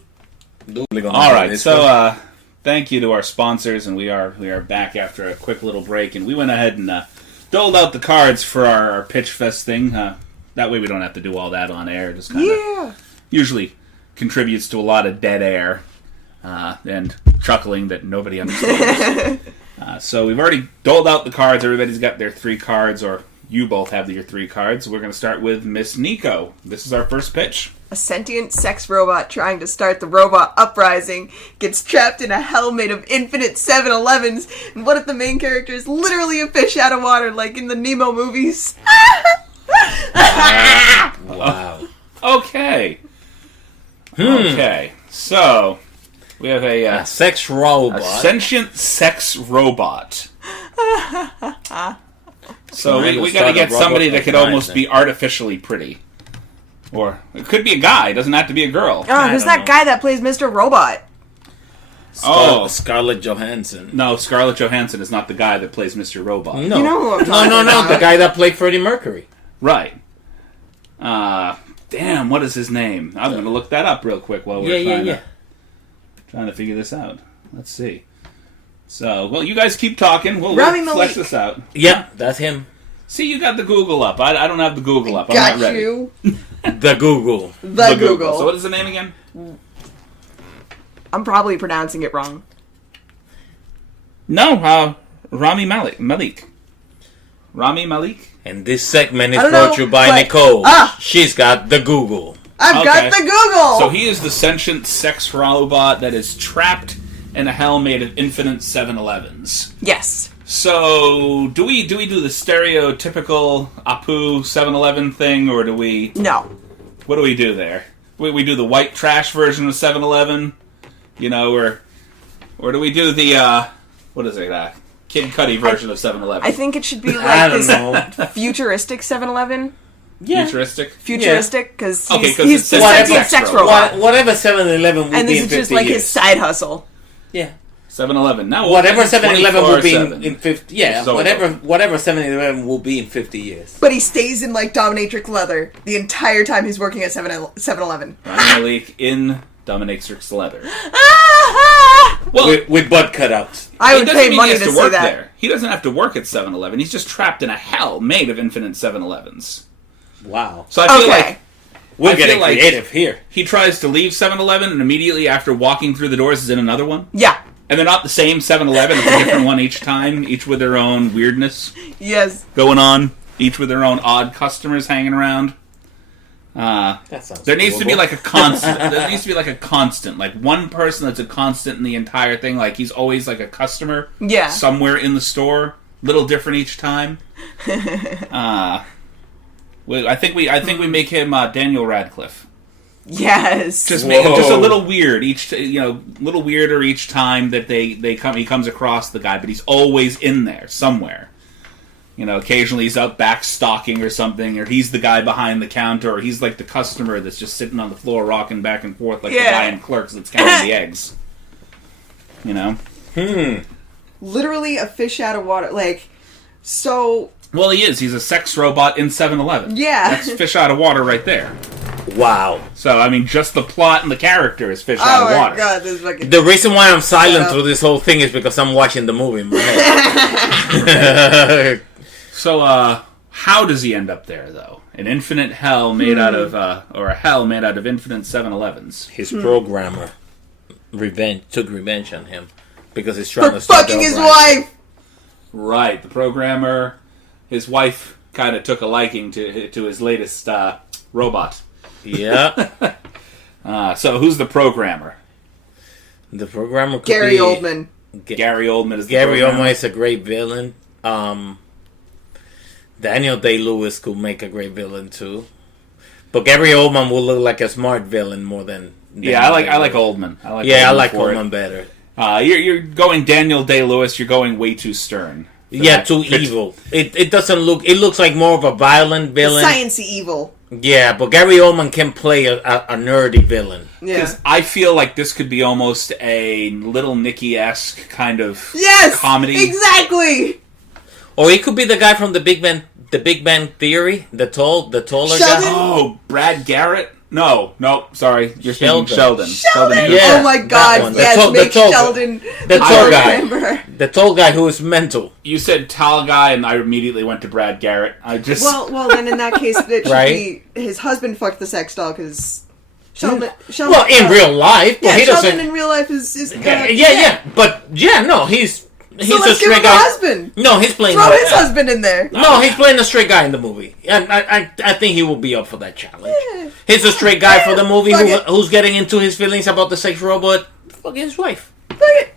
All right, so thank you to our sponsors, and we are back after a quick little break, and we went ahead and doled out the cards for our Pitch Fest thing. That way we don't have to do all that on air. Just kind of usually contributes to a lot of dead air and chuckling that nobody understands. So we've already doled out the cards. Everybody's got their 3 cards, or you both have your 3 cards. We're going to start with Miss Nico. This is our first pitch. A sentient sex robot trying to start the robot uprising gets trapped in a hell made of infinite 7-Elevens, and what if the main character is literally a fish out of water, like in the Nemo movies? Wow. Okay. Okay. So... we have a sex robot. A sentient sex robot. So we got to get somebody that could almost be artificially pretty. Or it could be a guy. It doesn't have to be a girl. Oh, who's that guy that plays Mr. Robot? Scarlett Johansson. No, Scarlett Johansson is not the guy that plays Mr. Robot. No, you know who I'm talking about. the guy that played Freddie Mercury. Right. Damn, what is his name? I'm going to look that up real quick while we're trying to figure this out. Let's see. So, well, you guys keep talking. We'll flesh this out. Yeah, that's him. See, you got the Google up. I don't have the Google up. I'm got not ready. you. The Google. The Google. So what is the name again? I'm probably pronouncing it wrong. No, Rami Malek. Rami Malek? And this segment is brought to you by Nicole. She's got the Google. I've got the Google! So he is the sentient sex robot that is trapped in a hell made of infinite 7-Elevens. Yes. So, do we do the stereotypical Apu 7-Eleven thing, or do we... No. What do we do there? We do the white trash version of 7-Eleven? You know, or do we do the, what is it, Kid Cudi version of 7-Eleven? I think it should be like this futuristic 7-Eleven. Yeah. Futuristic, because he's the sentient sex robot. Whatever 7-Eleven will be in 50 years. And this is just like his side hustle. Yeah. 7-Eleven. Now, whatever 7-Eleven will be in 50... Yeah, so whatever 7-Eleven will be in 50 years. But he stays in, like, dominatrix leather the entire time he's working at 7-Eleven. Rami Malek in dominatrix leather. Well, with butt cutouts. I would pay money to see that. There. He doesn't have to work at 7-Eleven. He's just trapped in a hell made of infinite 7-Elevens. Wow. So I feel like... We're getting creative here. He tries to leave 7-Eleven, and immediately after walking through the doors is in another one? Yeah. And they're not the same 7-Eleven, it's a different one each time, each with their own weirdness going on, each with their own odd customers hanging around. That sounds there needs to be like a constant. There needs to be like a constant, like one person that's a constant in the entire thing. Like he's always like a customer, somewhere in the store, little different each time. I think we make him Daniel Radcliffe. Yes. Just make him just a little weird little weirder each time that he comes across the guy, but he's always in there somewhere. Occasionally he's out back stalking or something, or he's the guy behind the counter, or he's like the customer that's just sitting on the floor rocking back and forth like the guy in Clerks that's counting the eggs. Literally a fish out of water. So... Well, he is. He's a sex robot in 7-Eleven. Yeah. That's fish out of water right there. Wow. So, just the plot and the character is fish out of water. Oh my god, this is fucking... The reason why I'm silent through this whole thing is because I'm watching the movie in my head. So, how does he end up there, though? An infinite hell made out of, or a hell made out of infinite 7-Elevens. His programmer took revenge on him because he's trying to start fucking his wife! Right, the programmer, his wife kind of took a liking to his latest robot. Yeah. So who's the programmer? The programmer could Gary be... Oldman. Gary Oldman is the Gary programmer. Oldman is a great villain. Daniel Day-Lewis could make a great villain too. But Gary Oldman will look like a smart villain more than... I like Oldman. I like Oldman better. You're going Daniel Day-Lewis. You're going way too stern. Yeah, too evil. It doesn't look... It looks like more of a violent villain. Sciencey evil. Yeah, but Gary Oldman can play a nerdy villain. Yeah. I feel like this could be almost a Little Nicky-esque kind of comedy. Exactly! Or he could be the guy from the Big Bang Theory, the taller Sheldon? guy. Oh, Brad Garrett? No, sorry. You're Sheldon. Sheldon. Yeah, oh my god, yes, make Sheldon the tall guy. remember. The tall guy who is mental. You said tall guy, and I immediately went to Brad Garrett. Well, then in that case, it should Right? be his husband fucked the sex doll, because Sheldon... Well, in real life, but Yeah, he Sheldon doesn't... in real life is But, he's So a let's give straight him guy. a husband. No, he's playing... Throw his husband in there. No, he's playing a straight guy in the movie. And I think he will be up for that challenge. Yeah. He's a straight guy for the movie Fuck who's getting into his feelings about the sex robot. Fucking his wife. Fuck it.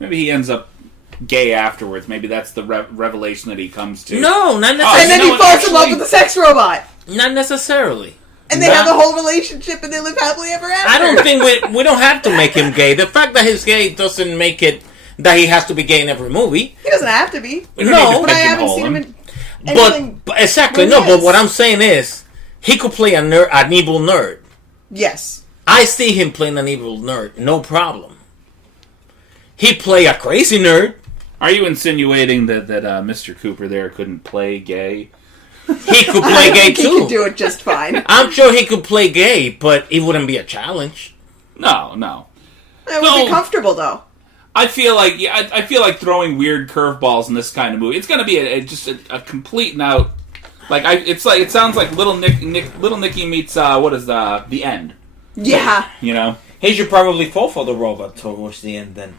Maybe he ends up gay afterwards. Maybe that's the revelation that he comes to. No, not And necessarily. then he falls in love with the sex robot. Not necessarily. And they have a whole relationship and they live happily ever after. I don't think we don't have to make him gay. The fact that he's gay doesn't make it that he has to be gay in every movie. He doesn't have to be. No, But I haven't seen him in anything. But exactly, Well, no. yes. But what I'm saying is, he could play an evil nerd. Yes. I see him playing an evil nerd, no problem. He play a crazy nerd. Are you insinuating that Mr. Cooper there couldn't play gay? He could play gay He too. could do it just fine. I'm sure he could play gay, but it wouldn't be a challenge. No. It would be comfortable though. I feel like I feel like throwing weird curveballs in this kind of movie. It's going to be just a complete and out. It sounds like Little Nicky meets the end. Yeah. He should probably fall for the robot towards the end then.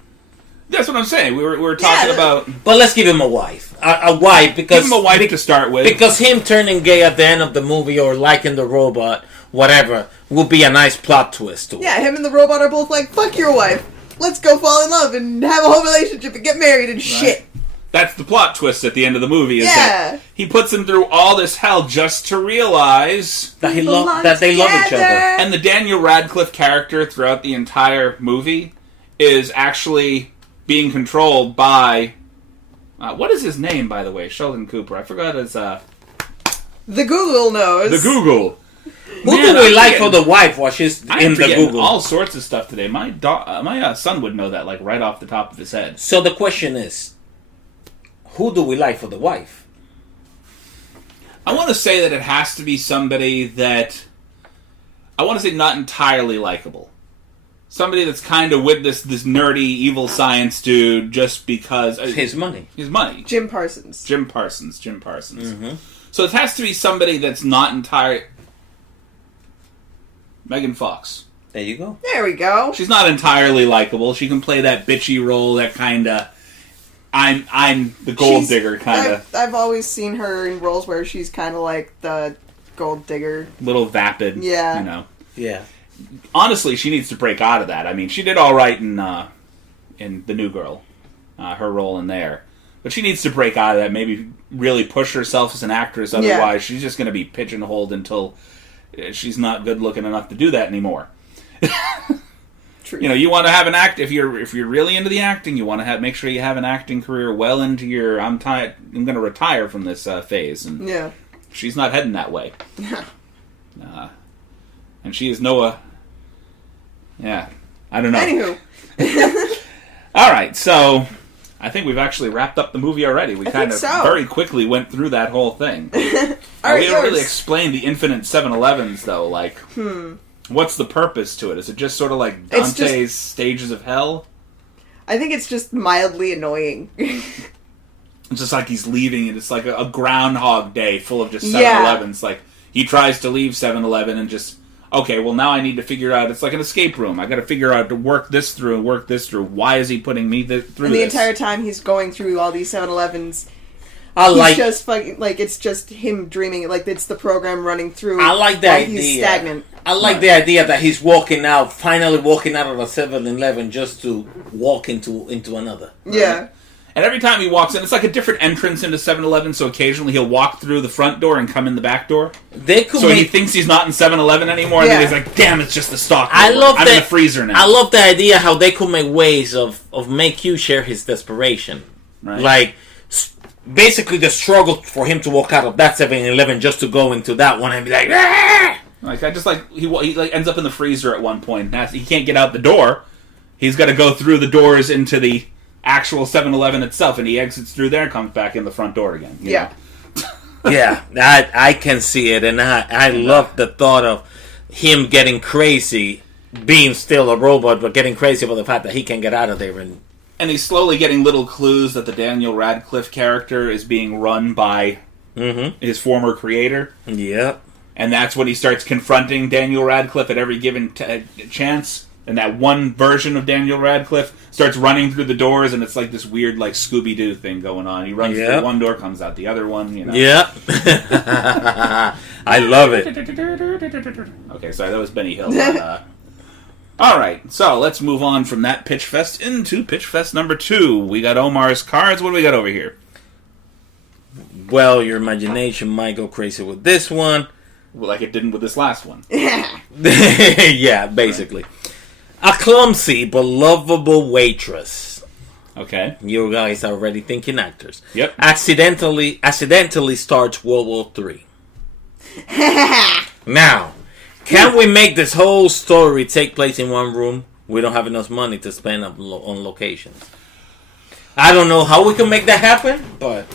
That's what I'm saying. We were talking about. But let's give him a wife. A wife because Give him a wife to start with. Because him turning gay at the end of the movie or liking the robot, whatever, will be a nice plot twist to it. Yeah, him and the robot are both like, fuck your wife. Let's go fall in love and have a whole relationship and get married and shit. That's the plot twist at the end of the movie. Is Yeah. that he puts them through all this hell just to realize That they belong love each together. other. And the Daniel Radcliffe character throughout the entire movie is actually being controlled by... what is his name, by the way? Sheldon Cooper. I forgot his... The Google knows. The Google. Who do we like for the wife while she's in the Google? All sorts of stuff today. My son would know that right off the top of his head. So the question is, who do we like for the wife? I want to say that it has to be somebody that... I want to say not entirely likable. Somebody that's kind of with this nerdy evil science dude just because... His money. His money. Jim Parsons. Mm-hmm. So it has to be somebody that's not entirely... Megan Fox. There you go. There we go. She's not entirely likable. She can play that bitchy role, that kind of... I'm the gold digger kind of... I've always seen her in roles where she's kind of like the gold digger. Little vapid. Yeah. Yeah. Honestly, she needs to break out of that. I mean, she did all right in The New Girl. Her role in there. But she needs to break out of that, maybe really push herself as an actress. Otherwise, she's just going to be pigeonholed until she's not good looking enough to do that anymore. True. You know, you want to have an act if you're really into the acting. You want to make sure you have an acting career well into your I'm going to retire from this phase. And yeah, she's not heading that way. And she is Noah. Yeah, I don't know. Anywho, all right, so I think we've actually wrapped up the movie already. We kind of very quickly went through that whole thing. We didn't really explain the infinite 7-Elevens, though. Like, what's the purpose to it? Is it just sort of like Dante's Stages of Hell? I think it's just mildly annoying. It's just like he's leaving, and it's like a Groundhog Day full of just 7-Elevens. Like, he tries to leave 7-Eleven and just... Okay, well, now I need to figure out... It's like an escape room. I got to figure out to work this through. Why is he putting me through this? And the entire time he's going through all these 7-Elevens, just fucking... Like, it's just him dreaming. Like, it's the program running through. I like the idea. He's stagnant. I like the idea that he's finally walking out of a 7-Eleven just to walk into another. Yeah. And every time he walks in, it's like a different entrance into 7-Eleven, so occasionally he'll walk through the front door and come in the back door. He thinks he's not in 7-Eleven anymore, and then he's like, damn, it's just the stock. I'm in the freezer now. I love the idea how they could make ways of make you share his desperation. Right. Like, basically the struggle for him to walk out of that 7-Eleven just to go into that one and be like, ah! Like, I just like, he like ends up in the freezer at one point. He can't get out the door. He's got to go through the doors into the actual 7-Eleven itself, and he exits through there and comes back in the front door again. Yeah. Yeah, I can see it, and I love the thought of him getting crazy, being still a robot, but getting crazy about the fact that he can get out of there. And he's slowly getting little clues that the Daniel Radcliffe character is being run by his former creator. Yeah. And that's when he starts confronting Daniel Radcliffe at every given chance. And that one version of Daniel Radcliffe starts running through the doors, and it's like this weird, like, Scooby-Doo thing going on. He runs through one door, comes out the other one, you know. Yeah. I love it. Okay, sorry, that was Benny Hill. Alright, so let's move on from that Pitch Fest into Pitch Fest number 2. We got Omar's cards. What do we got over here? Well, your imagination might go crazy with this one. Like it didn't with this last one. Yeah, basically. Right. A clumsy but lovable waitress. Okay. You guys are already thinking actors. Yep. Accidentally starts World War III. Now, can we make this whole story take place in one room? We don't have enough money to spend on locations. I don't know how we can make that happen, but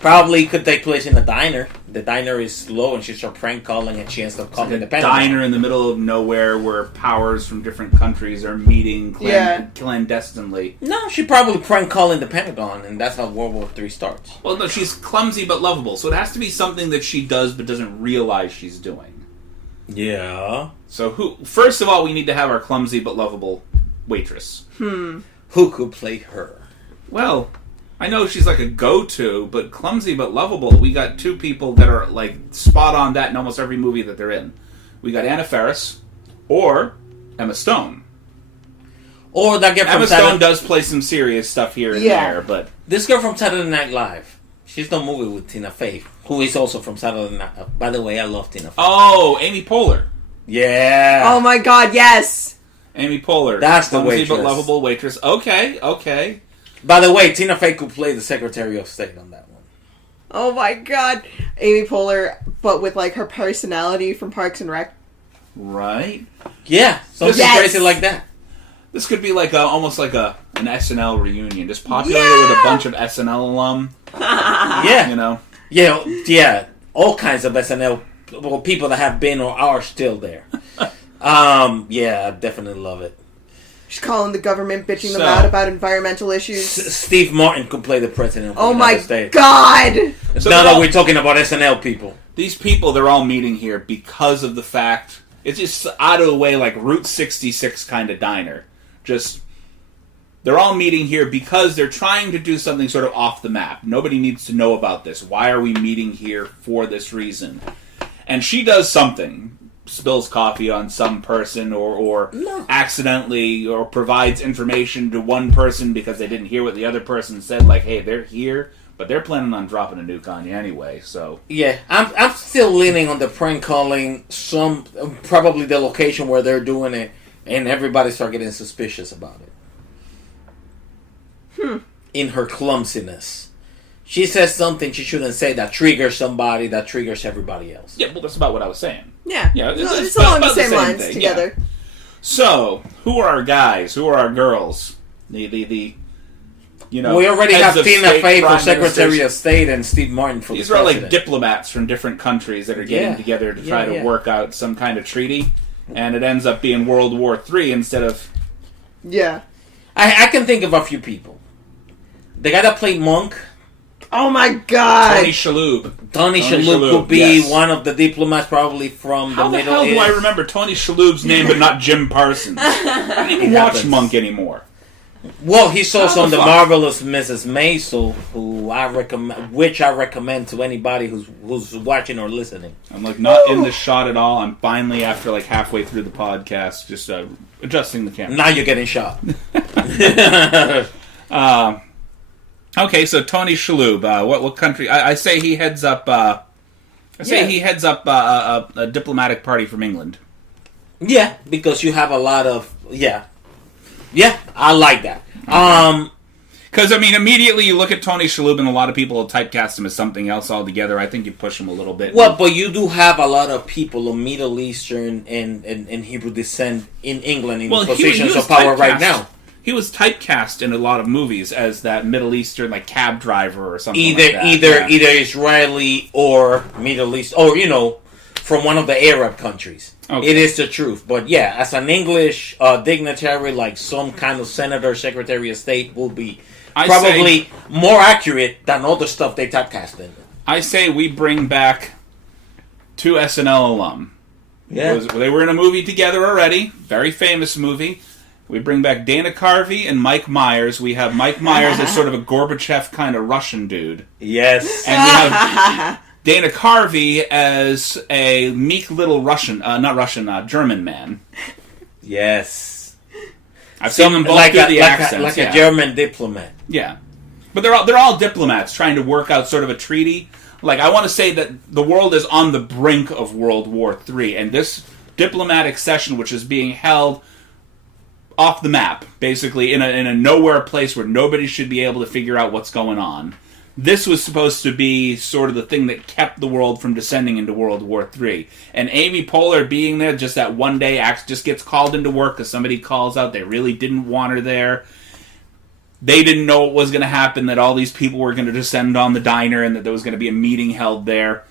probably could take place in a diner. The diner is low, and she starts prank calling, and she ends up calling the Pentagon. Diner in the middle of nowhere where powers from different countries are meeting clandestinely. No, she probably prank calling the Pentagon, and that's how World War III starts. Well, no, she's clumsy but lovable, so it has to be something that she does but doesn't realize she's doing. Yeah. So first of all, we need to have our clumsy but lovable waitress. Who could play her? Well, I know she's like a go-to, but clumsy but lovable. We got two people that are like spot on that in almost every movie that they're in. We got Anna Faris or Emma Stone. Or that girl from Emma Stone does play some serious stuff here and there, but this girl from Saturday Night Live. She's done a movie with Tina Fey, who is also from Saturday Night. By the way, I love Tina Fey. Oh, Amy Poehler. Yeah. Oh my God, yes. Amy Poehler. That's the clumsy waitress. but lovable waitress. Okay. By the way, Tina Fey could play the Secretary of State on that one. Oh my God. Amy Poehler, but with like her personality from Parks and Rec. Right. Yeah, something crazy like that. This could be like almost like an SNL reunion. Just populate it with a bunch of SNL alum. Yeah. You know? Yeah. All kinds of SNL people that have been or are still there. Yeah, I definitely love it. She's calling the government, bitching them out about environmental issues. Steve Martin could play the president of the United States. God! So now that we're talking about SNL people. These people, they're all meeting here because of the fact... It's just out of the way, like Route 66 kind of diner. Just... They're all meeting here because they're trying to do something sort of off the map. Nobody needs to know about this. Why are we meeting here for this reason? And she does something. Spills coffee on some person or accidentally or provides information to one person because they didn't hear what the other person said. Like, hey, they're here But they're planning on dropping a nuke on you anyway, so... Yeah, I'm still leaning on the prank calling, probably the location where they're doing it, and everybody start getting suspicious about it. In her clumsiness. She says something she shouldn't say that triggers somebody, that triggers everybody else. Yeah, well, that's about what I was saying. Yeah, it's along the same lines thing. together. Yeah. So, who are our guys? Who are our girls? The you know, we already have Tina Fey for Secretary Ministers. of State and Steve Martin for These the president. are like diplomats from different countries that are getting together to try to work out some kind of treaty, and it ends up being World War III instead of... Yeah. I can think of a few people. The guy that played Monk... Oh my god! Tony Shalhoub. Tony Shalhoub could be one of the diplomats probably from the Middle East. How the hell do I remember Tony Shalhoub's name but not Jim Parsons? I don't even watch Monk anymore. Well, he's also on the marvelous Mrs. Maisel, which I recommend to anybody who's watching or listening. I'm like not in the shot at all. I'm finally, after like halfway through the podcast, just adjusting the camera. Now you're getting shot. Okay, so Tony Shalhoub, what country? I say he heads up. He heads up a diplomatic party from England. Yeah, because you have a lot of yeah, I like that. Because I mean, immediately you look at Tony Shalhoub, and a lot of people will typecast him as something else altogether. I think you push him a little bit. Well, but you do have a lot of people of Middle Eastern and Hebrew descent in England in positions of power right now. He was typecast in a lot of movies as that Middle Eastern like cab driver or something either like that. Either Israeli or Middle East, or from one of the Arab countries. Okay. It is the truth. But yeah, as an English dignitary, like some kind of senator, secretary of state, will be probably more accurate than all the stuff they typecast in. I say we bring back 2 SNL alum. Yeah, they were in a movie together already, very famous movie. We bring back Dana Carvey and Mike Myers. We have Mike Myers as sort of a Gorbachev kind of Russian dude. Yes. And we have Dana Carvey as a meek little German man. Yes. I've seen them both do the accents. Like a German diplomat. Yeah. But they're all diplomats trying to work out sort of a treaty. Like, I want to say that the world is on the brink of World War III, and this diplomatic session, which is being held off the map, basically, in a nowhere place where nobody should be able to figure out what's going on. This was supposed to be sort of the thing that kept the world from descending into World War III. And Amy Poehler being there just that one day just gets called into work because somebody calls out they really didn't want her there. They didn't know what was going to happen, that all these people were going to descend on the diner and that there was going to be a meeting held there.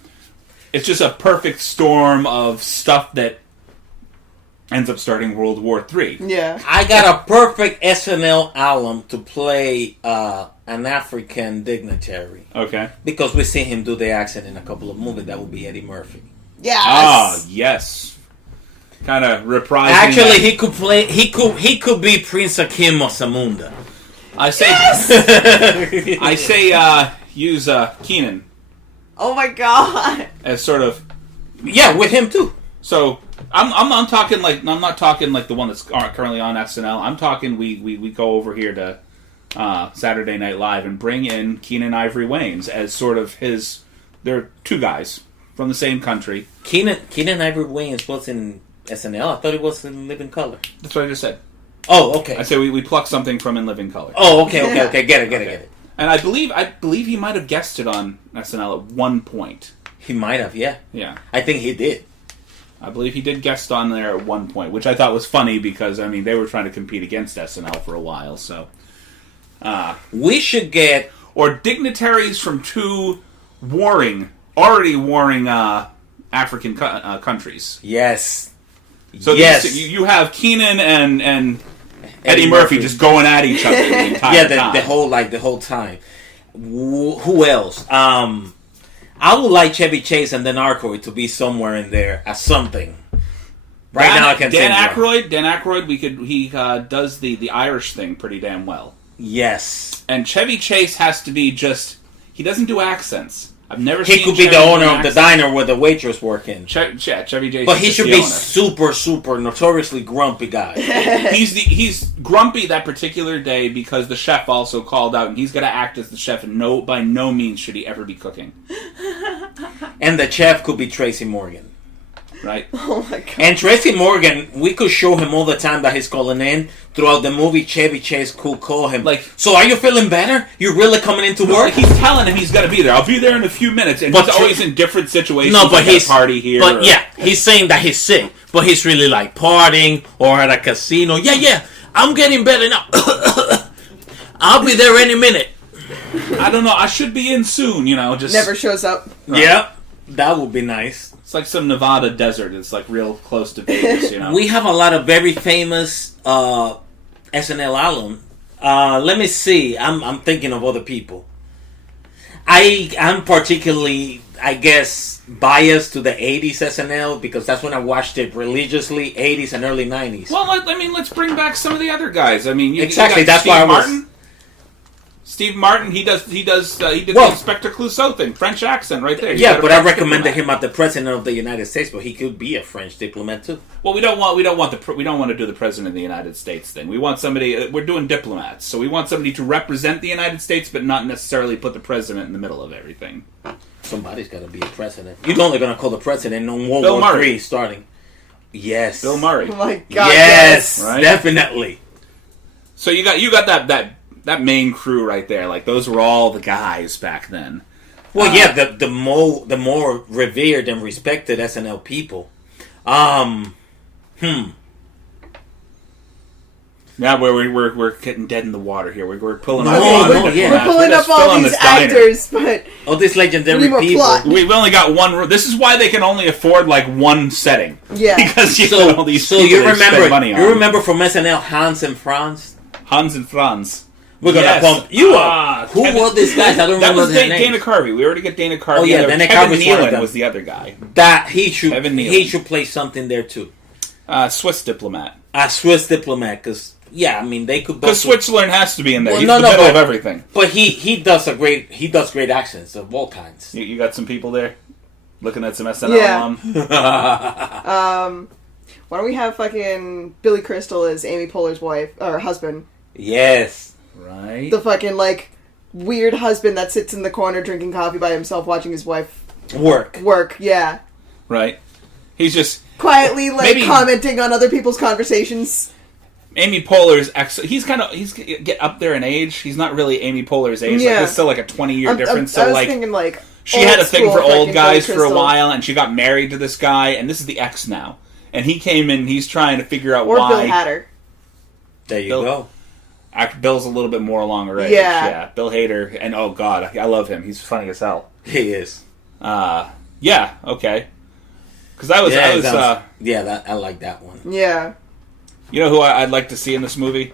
It's just a perfect storm of stuff that ends up starting World War III. Yeah. I got a perfect SNL alum to play an African dignitary. Okay. Because we've seen him do the accent in a couple of movies. That would be Eddie Murphy. Yes. Ah, yes. Kind of reprising. Actually, that. he could play. He could be Prince Akim of Samunda. I say. Yes! I say. Use Keenan. Oh my god. As sort of. Yeah, with him too. So I'm talking like I'm not talking like the one that's currently on SNL. I'm talking we go over here to Saturday Night Live and bring in Keenan Ivory Wayans as sort of his. They're 2 guys from the same country. Keenan Ivory Wayans was in SNL. I thought he was in Living Color. That's what I just said. Oh, okay. I say we pluck something from In Living Color. Oh, okay. Get it. And I believe he might have guested on SNL at one point. He might have, yeah. Yeah. I think he did. I believe he did guest on there at one point, which I thought was funny because, I mean, they were trying to compete against SNL for a while, so. We should get... Or dignitaries from 2 already warring African countries. Yes. So you have Keenan and Eddie Murphy just going at each other the entire time. the whole time. Who else? I would like Chevy Chase and Dan Aykroyd to be somewhere in there as something. Now I can Dan Aykroyd, he does the Irish thing pretty damn well. Yes. And Chevy Chase has to be he doesn't do accents. I've never He seen could be Chevy the owner with an of the accent. diner where the waitress working. Chevy Chase. But he is should the be owner. super, super notoriously grumpy guy. He's grumpy that particular day because the chef also called out, and he's got to act as the chef, and by no means should he ever be cooking. And the chef could be Tracy Morgan. Right? Oh my god. And Tracy Morgan, we could show him all the time that he's calling in. Throughout the movie, Chevy Chase could call him. Like, so are you feeling better? You're really coming into work? He's telling him he's got to be there. I'll be there in a few minutes. And he's always in different situations. No, but like he's at a party here. But yeah, he's saying that he's sick, but he's really like partying or at a casino. Yeah, I'm getting better now. I'll be there any minute. I don't know. I should be in soon. Just Never shows up. Right. Yeah, that would be nice. It's like some Nevada desert. It's like real close to Vegas. We have a lot of very famous SNL alum. Let me see. I'm thinking of other people. I'm particularly, I guess, biased to the 80s SNL because that's when I watched it religiously, 80s and early 90s. Well, let's bring back some of the other guys. Exactly, you got that's Steve why I was... Martin. Steve Martin, he did the Inspector Clouseau thing, French accent right there. Yeah, but I recommended him as the president of the United States, but he could be a French diplomat too. Well, we don't want to do the president of the United States thing. We want somebody. We're doing diplomats, so we want somebody to represent the United States, but not necessarily put the president in the middle of everything. Somebody's got to be a president. You're only going to call the president on World Bill War Murray. III starting. Yes, Bill Murray. Oh my god. Yes, right? Definitely. So you got that main crew right there. Like those were all the guys back then. Well, yeah, the more revered and respected SNL people. Now we're getting dead in the water here. We're pulling No, up. no, yeah. We're pulling up all these actors, but All these legendary We need more people. plot. We've only got one. This is why they can only afford like one setting. yeah. Because you know all these people you they spend money on. remember from SNL Hans and Franz? Hans and Franz. We're gonna Yes. pump you up. Who Kevin- were these guys? I don't That remember was their Dana names. Carvey. We already got Dana Carvey. Oh, yeah, Dana Kevin Carvey's one of Nealon them. was the other guy. That he should Kevin Nealon. he should play something there too. Swiss diplomat. A Swiss diplomat, because they could. Because Switzerland has to be in there. Well, He's no, the no, middle but- of everything. But he does great accents of all kinds. You got some people there looking at some SNL Yeah. Why don't we have fucking Billy Crystal as Amy Poehler's wife or husband? Yes. Right. The fucking weird husband that sits in the corner drinking coffee by himself, watching his wife Work. Yeah, Right. He's just quietly Maybe- commenting on other people's conversations. Amy Poehler's he's get up there in age. He's not really Amy Poehler's age. Yeah. Like there's still like a 20-year difference. I So was like thinking she had a old thing school for old fucking guys Billy for a Crystal. while, and she got married to this guy, and this is the ex now. And he came in. He's trying to figure out Or why. Bill Hader. There you Bill- go. Bill's a little bit more along age. Yeah. Bill Hader, and oh god, I love him. He's funny as hell. He is. Yeah, okay. Because I like that one. Yeah. you know who I'd like to see in this movie?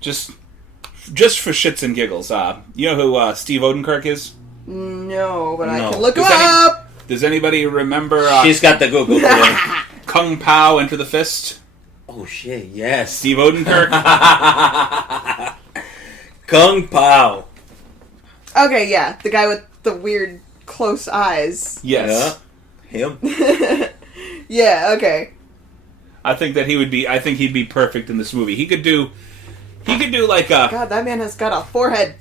Just for shits and giggles. You know who Steve Odenkirk is? No, but I No. can look him Does any- up. Does anybody remember She's got the Google today. Kung Pao Enter the Fist? Oh shit! Yes. Steve Odenkirk? Kung Pao. Okay, yeah, the guy with the weird close eyes. Yes. Yeah. Him. Yeah, okay. I think he'd be perfect in this movie. He could do like a... God, that man has got a forehead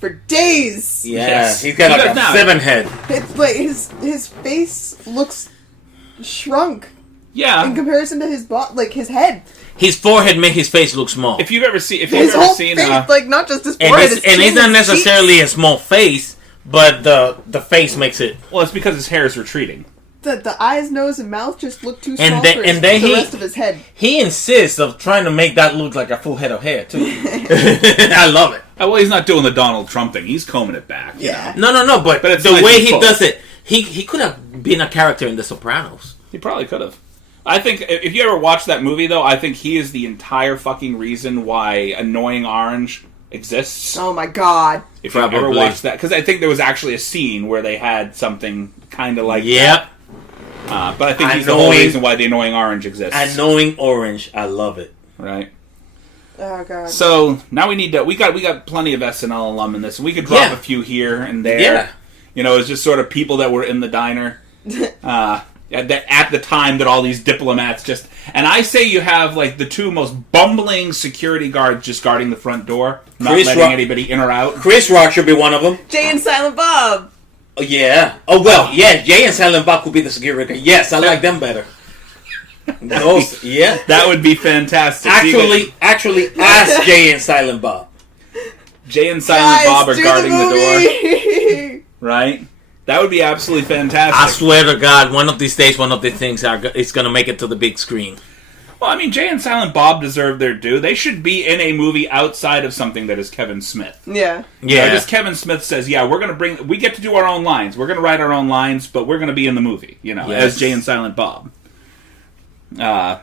for days. Yeah. Yes. He's got He like does a now. 7 head. It's like his face looks shrunk in Yeah. comparison to his his head. His forehead made his face look small. If you've ever seen... His whole face, not just his and forehead. it's, his chin, not his necessarily cheeks. a small face, but the face makes it. Well, it's because his hair is retreating. The eyes, nose, and mouth just look too small And then- for and then the he- rest of his head. He insists of trying to make that look like a full head of hair too. I love it. Oh, well, he's not doing the Donald Trump thing. He's combing it back. you Yeah. know? No, but it's the nice way and he full. does it, he could have been a character in The Sopranos. He probably could have. I think if you ever watch that movie, though, I think he is the entire fucking reason why Annoying Orange exists. Oh my god. If you ever Probably. watched that, because I think there was actually a scene where they had something kind of like Yep. that. But I think he's the whole reason why the Annoying Orange exists. Annoying Orange, I love it. Right. Oh god. So now we need to. We got plenty of SNL alum in this. We could drop Yeah. a few here and there. Yeah. It's just sort of people that were in the diner at the time that all these diplomats just... And I say you have, like, the two most bumbling security guards just guarding the front door, not letting anybody in or out. Chris Rock should be one of them. Jay and Silent Bob. Oh, yeah. Oh, well, yeah, Jay and Silent Bob could be the security guard. Yes, I like them better. Those, yeah. That would be fantastic. Actually, ask Jay and Silent Bob. Jay and Silent Bob are guarding the door. Right? That would be absolutely fantastic. I swear to God, one of these days, one of these things is going to make it to the big screen. Well, I mean, Jay and Silent Bob deserve their due. They should be in a movie outside of something that is Kevin Smith. Yeah. Yeah. Just Kevin Smith says, yeah, we get to do our own lines. We're going to write our own lines, but we're going to be in the movie, as Jay and Silent Bob. And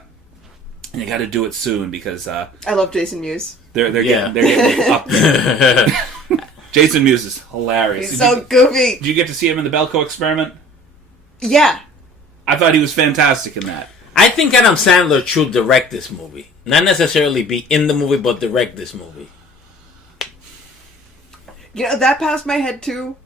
you got to do it soon because... I love Jason Mewes. They're getting up there. Jason Mewes is hilarious. He's so goofy. Did you get to see him in the Belko Experiment? Yeah. I thought he was fantastic in that. I think Adam Sandler should direct this movie. Not necessarily be in the movie, but direct this movie. That passed my head too.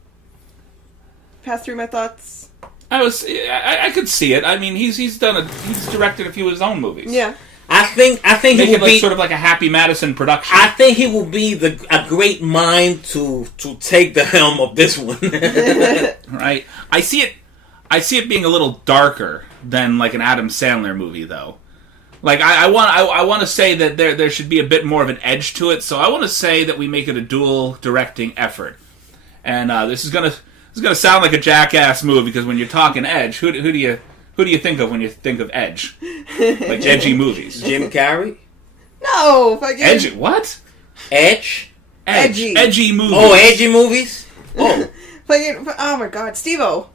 Passed through my thoughts. I could see it. I mean, he's directed a few of his own movies. Yeah. I think Make he it will be sort of like a Happy Madison production. I think he will be a great mind to take the helm of this one. Right. I see it being a little darker than like an Adam Sandler movie, though. Like I want to say that there should be a bit more of an edge to it. So I want to say that we make it a dual directing effort. And this is gonna sound like a jackass move because when you're talking edge, who do you think of when you think of edge? Like edgy movies. Jim Carrey? No, fucking... Edgy, what? Edge? Edgy movies. Oh, edgy movies? Oh. Oh my god, Steve-O.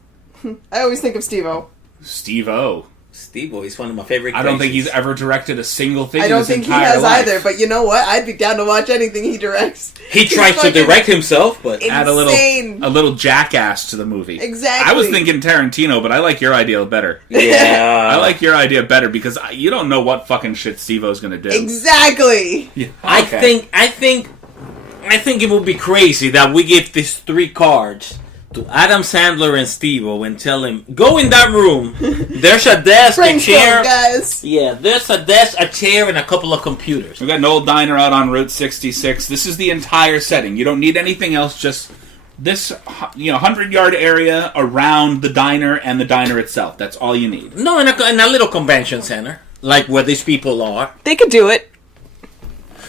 I always think of Steve-O. Steve-O. Steve-O, he's one of my favorite I don't think he's ever directed a single thing I in his entire life. don't think he has either, but you know what? I'd be down to watch anything he directs. He tries to direct himself, but... Add a little jackass to the movie. Exactly. I was thinking Tarantino, but I like your idea better. Yeah. I like your idea better because you don't know what fucking shit Steve-O's gonna do. Exactly. Yeah. Okay. I think it would be crazy that we give these 3 cards to Adam Sandler and Steve-O and tell him, go in that room. There's a desk, a chair. Guys. Yeah, there's a desk, a chair, and a couple of computers. We've got an old diner out on Route 66. This is the entire setting. You don't need anything else, just this 100-yard area around the diner and the diner itself. That's all you need. No, in a little convention center, like where these people are. They could do it.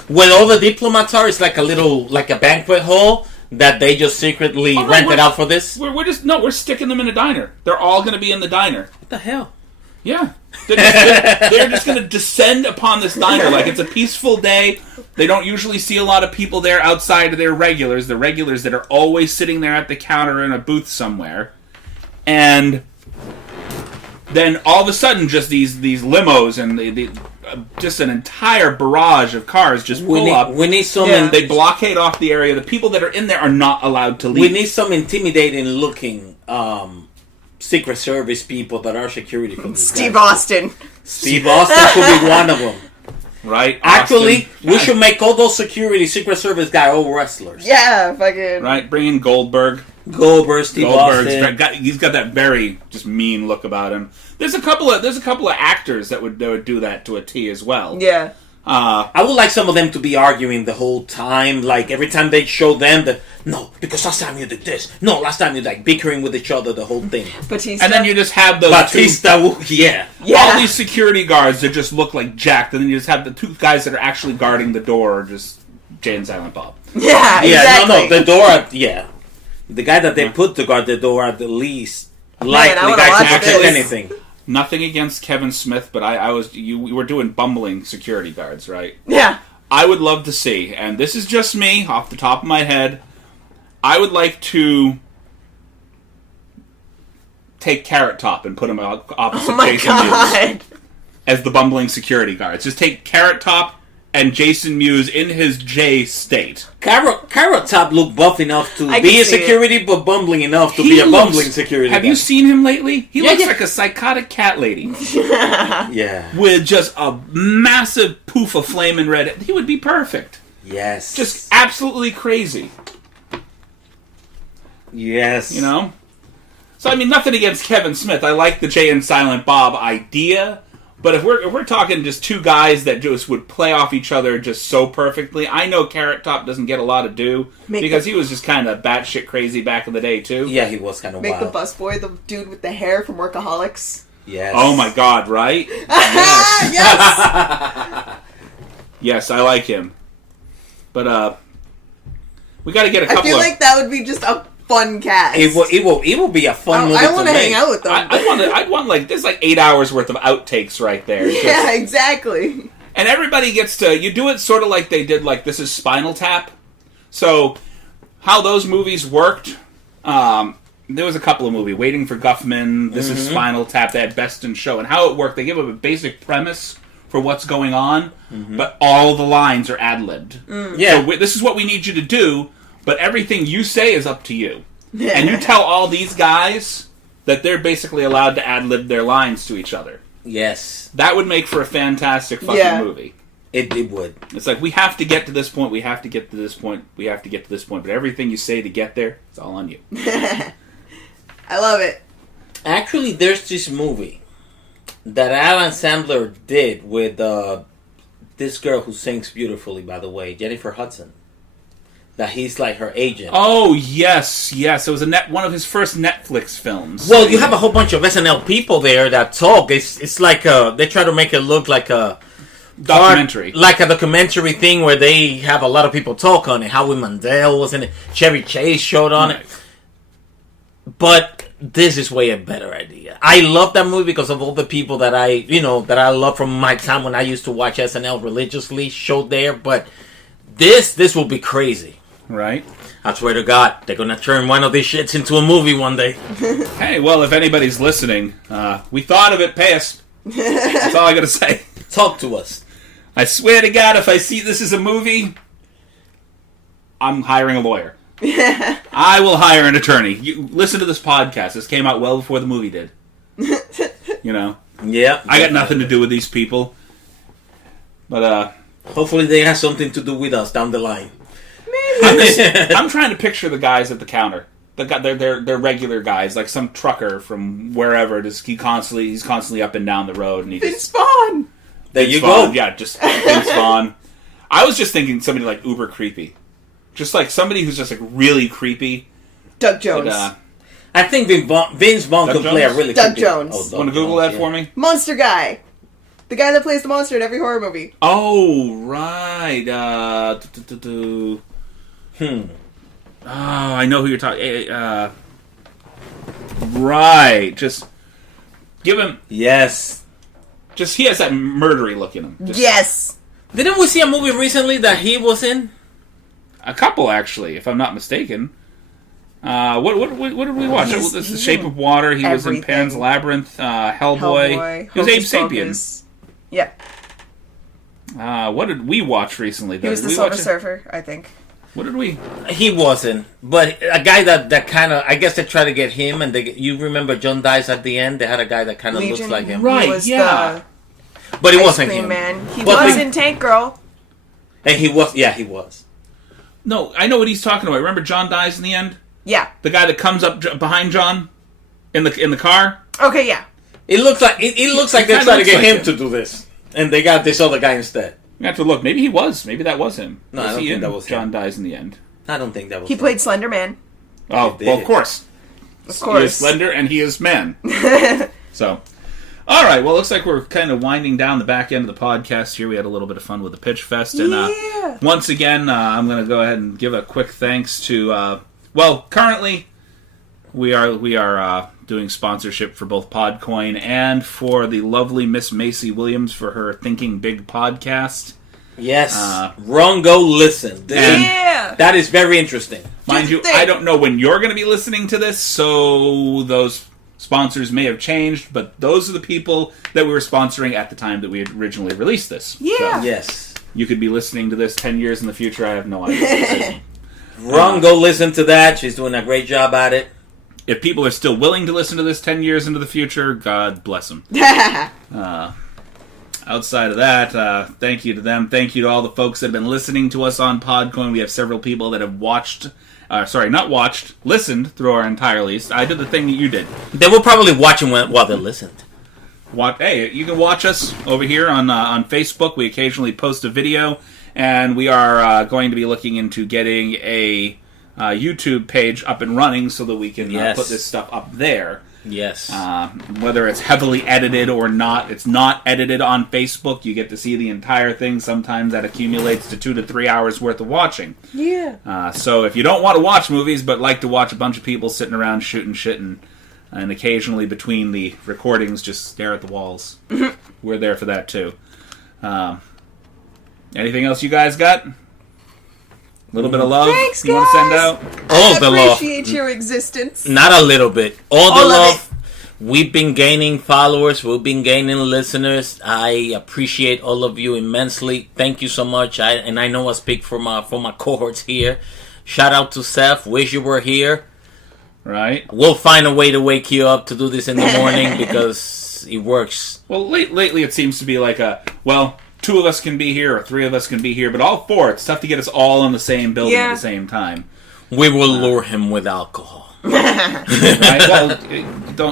Where all the diplomats are, it's like a banquet hall that they just secretly rented out for this. We're sticking them in a diner. They're all going to be in the diner. What the hell? Yeah. They're just going to descend upon this diner like it's a peaceful day. They don't usually see a lot of people there outside of their regulars. The regulars that are always sitting there at the counter in a booth somewhere. And then all of a sudden, just these limos and just an entire barrage of cars just pull up. We need some... Yeah. They blockade off the area. The people that are in there are not allowed to leave. We need some intimidating looking Secret Service people that are security for this Steve guy. Austin. Steve Austin could be one of them. Right? Actually, Austin. we should make all those Secret Service guy all wrestlers. Yeah, fucking... Right? Bring in Goldberg. Steve Austin. He's got that very just mean look about him. There's a couple of actors that would do that to a T as well. Yeah. I would like some of them to be arguing the whole time. Like every time they show them that no, because last time you did this. No, last time you like bickering with each other. The whole thing. Batista. And then you just have those yeah. all these security guards that just look like jacked, and then you just have the 2 guys that are actually guarding the door, just Jay and Silent Bob. Yeah, exactly. No, the door. Yeah, the guy that they put to guard the door at the least likely guy to protect anything. Nothing against Kevin Smith, but we were doing bumbling security guards, right? Yeah. I would love to see, and this is just me, off the top of my head, I would like to take Carrot Top and put him opposite Jason Mewes as the bumbling security guards. Just take Carrot Top and Jason Mewes in his J state. Carrot Top looked buff enough to be a security, but bumbling enough to be a bumbling security. Have you seen him lately? He looks like a psychotic cat lady. Yeah. With just a massive poof of flaming red. He would be perfect. Yes. Just absolutely crazy. Yes. You know? So I mean, nothing against Kevin Smith. I like the Jay and Silent Bob idea, but if we're talking just two guys that just would play off each other just so perfectly, I know Carrot Top doesn't get a lot of due because he was just kind of batshit crazy back in the day too. Yeah, he was kind of wild. Make the busboy the dude with the hair from Workaholics. Yes. Oh my God! Right? Yes. Yes, I like him. But we got to get a couple. I feel like that would be just a fun cast. It will be a fun movie. I want to hang out with them. I'd want like there's like 8 hours worth of outtakes right there. Yeah, exactly. And everybody gets to you do it sort of like they did like This Is Spinal Tap. So how those movies worked. There was a couple of movies, Waiting for Guffman, This Is Spinal Tap, they had Best in Show. And how it worked, they give them a basic premise for what's going on, but all the lines are ad-libbed. Yeah. So this is what we need you to do, but everything you say is up to you. And you tell all these guys that they're basically allowed to ad-lib their lines to each other. Yes. That would make for a fantastic fucking movie. It would. It's like, we have to get to this point, we have to get to this point, we have to get to this point, but everything you say to get there, it's all on you. I love it. Actually, there's this movie that Alan Sandler did with this girl who sings beautifully, by the way, Jennifer Hudson. That he's like her agent. Oh, yes. It was one of his first Netflix films. Well, you have a whole bunch of SNL people there that talk. It's like they try to make it look like a documentary. Like a documentary thing where they have a lot of people talk on it. Howie Mandel was in it. Chevy Chase showed on it. But this is way a better idea. I love that movie because of all the people that I love from my time when I used to watch SNL religiously showed there. But this will be crazy. Right. I swear to God, they're going to turn one of these shits into a movie one day. Hey, well, if anybody's listening, we thought of it, pay us. That's all I got to say. Talk to us. I swear to God, if I see this as a movie, I'm hiring a lawyer. I will hire an attorney. You listen to this podcast. This came out well before the movie did. Yeah. I got nothing to do with these people. But hopefully they have something to do with us down the line. I'm trying to picture the guys at the counter. They're regular guys, like some trucker from wherever. He's constantly up and down the road, and Vince Vaughn. There you go. Yeah, just Vince Vaughn. I was just thinking somebody like uber creepy. Just like somebody who's just like really creepy. Doug Jones. I think Vince Vaughn could play a really Doug creepy... Jones. Want to Google that for me? Monster guy. The guy that plays the monster in every horror movie. Oh, right. Oh, I know who you're talking... right. Just give him... Yes. Just, he has that murdery look in him. Yes. Didn't we see a movie recently that he was in? A couple, actually, if I'm not mistaken. What did we watch? This is The Shape of Water. He was in Pan's Labyrinth. Hellboy. He was Abe Sapien. Yeah. What did we watch recently? He was the Silver Surfer, I think. What did we... He wasn't. But a guy that kind of... I guess they try to get him, and you remember John Dies at the end? They had a guy that kind of looks like him. Right, yeah. But it wasn't him. Man. He was in Tank Girl. And he was... Yeah, he was. No, I know what he's talking about. Remember John Dies in the end? Yeah. The guy that comes up behind John in the car? Okay, yeah. It looks like they're trying to get him to do this. And they got this other guy instead. You have to look. Maybe he was. Maybe that was him. No, I don't think that was John him. Dies in the end. I don't think that was He him. played Slender Man. Oh, well, of course. Of course. He is slender and he is man. So, all right. Well, looks like we're kind of winding down the back end of the podcast here. We had a little bit of fun with the Pitch Fest. And once again, I'm going to go ahead and give a quick thanks to... currently, we are doing sponsorship for both Podcoin and for the lovely Miss Macy Williams for her Thinking Big podcast. Yes. Go listen. Yeah. That is very interesting. Mind you, I don't know when you're going to be listening to this, so those sponsors may have changed, but those are the people that we were sponsoring at the time that we had originally released this. Yeah. So Yes. you could be listening to this 10 years in the future. I have no idea. Go listen to that. She's doing a great job at it. If people are still willing to listen to this 10 years into the future, God bless them. Outside of that, thank you to them. Thank you to all the folks that have been listening to us on Podcoin. We have several people that have watched sorry, not watched, listened through our entire list. I did the thing that you did. They were probably watching while they listened. Hey, you can watch us over here on Facebook. We occasionally post a video, and we are going to be looking into getting a YouTube page up and running so that we can put this stuff up there. Yes. Whether it's heavily edited or not, it's not edited on Facebook. You get to see the entire thing. Sometimes that accumulates to 2 to 3 hours worth of watching. Yeah. So if you don't want to watch movies but like to watch a bunch of people sitting around shooting shit and occasionally between the recordings just stare at the walls, we're there for that too. Anything else you guys got? A little bit of love Thanks, you want to send out? All the love. Appreciate your existence. Not a little bit. All the All of love. We've been gaining followers. We've been gaining listeners. I appreciate all of you immensely. Thank you so much. I know I speak for my cohorts here. Shout out to Seth. Wish you were here. Right. We'll find a way to wake you up to do this in the morning because it works. Well, lately it seems to be like 2 of us can be here or 3 of us can be here, but all 4, it's tough to get us all in the same building at the same time. We will lure him with alcohol. Right? Well,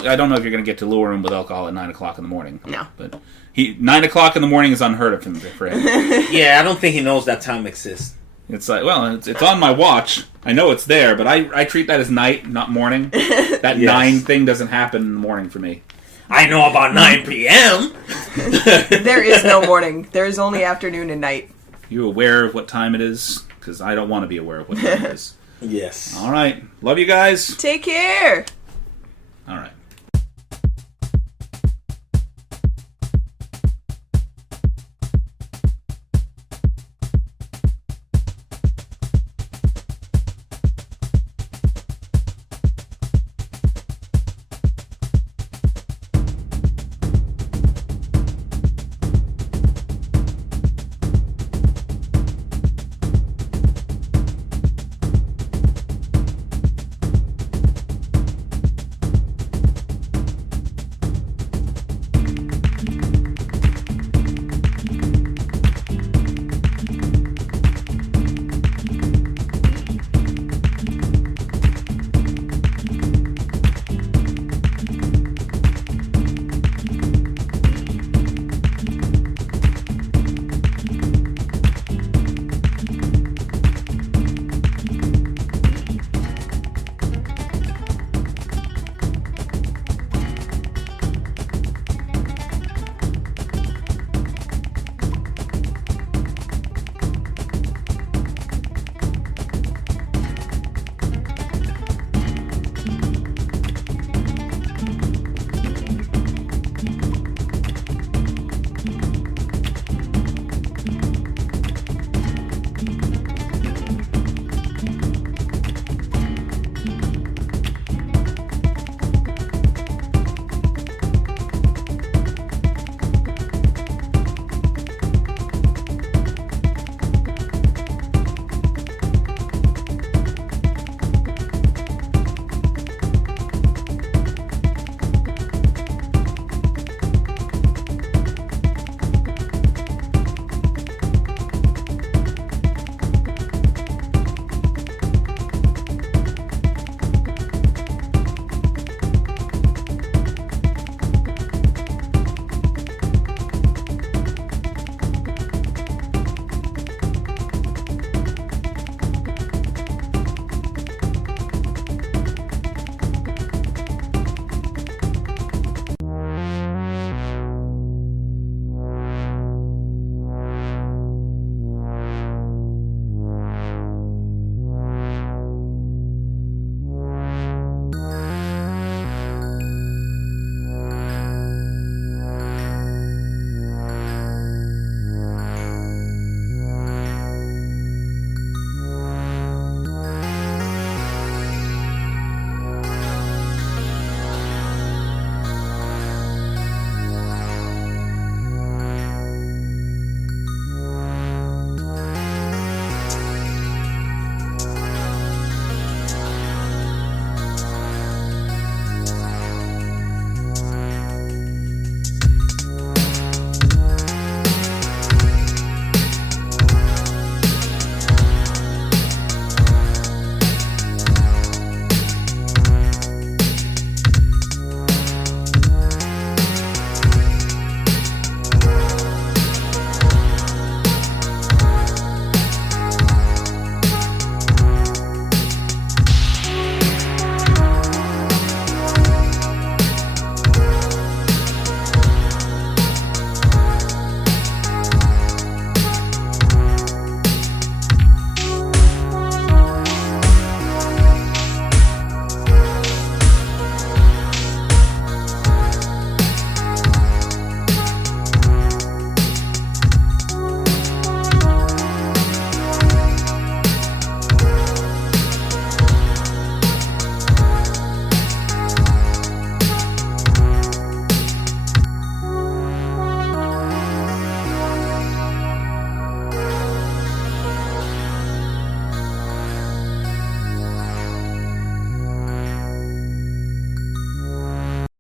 I don't know if you're going to get to lure him with alcohol at 9 o'clock in the morning. No. But 9 o'clock in the morning is unheard of for him. Yeah, I don't think he knows that time exists. It's like, well, it's on my watch. I know it's there, but I treat that as night, not morning. That 9 thing doesn't happen in the morning for me. I know about 9 p.m. There is no morning. There is only afternoon and night. You aware of what time it is? Because I don't want to be aware of what time it is. Yes. All right. Love you guys. Take care. All right.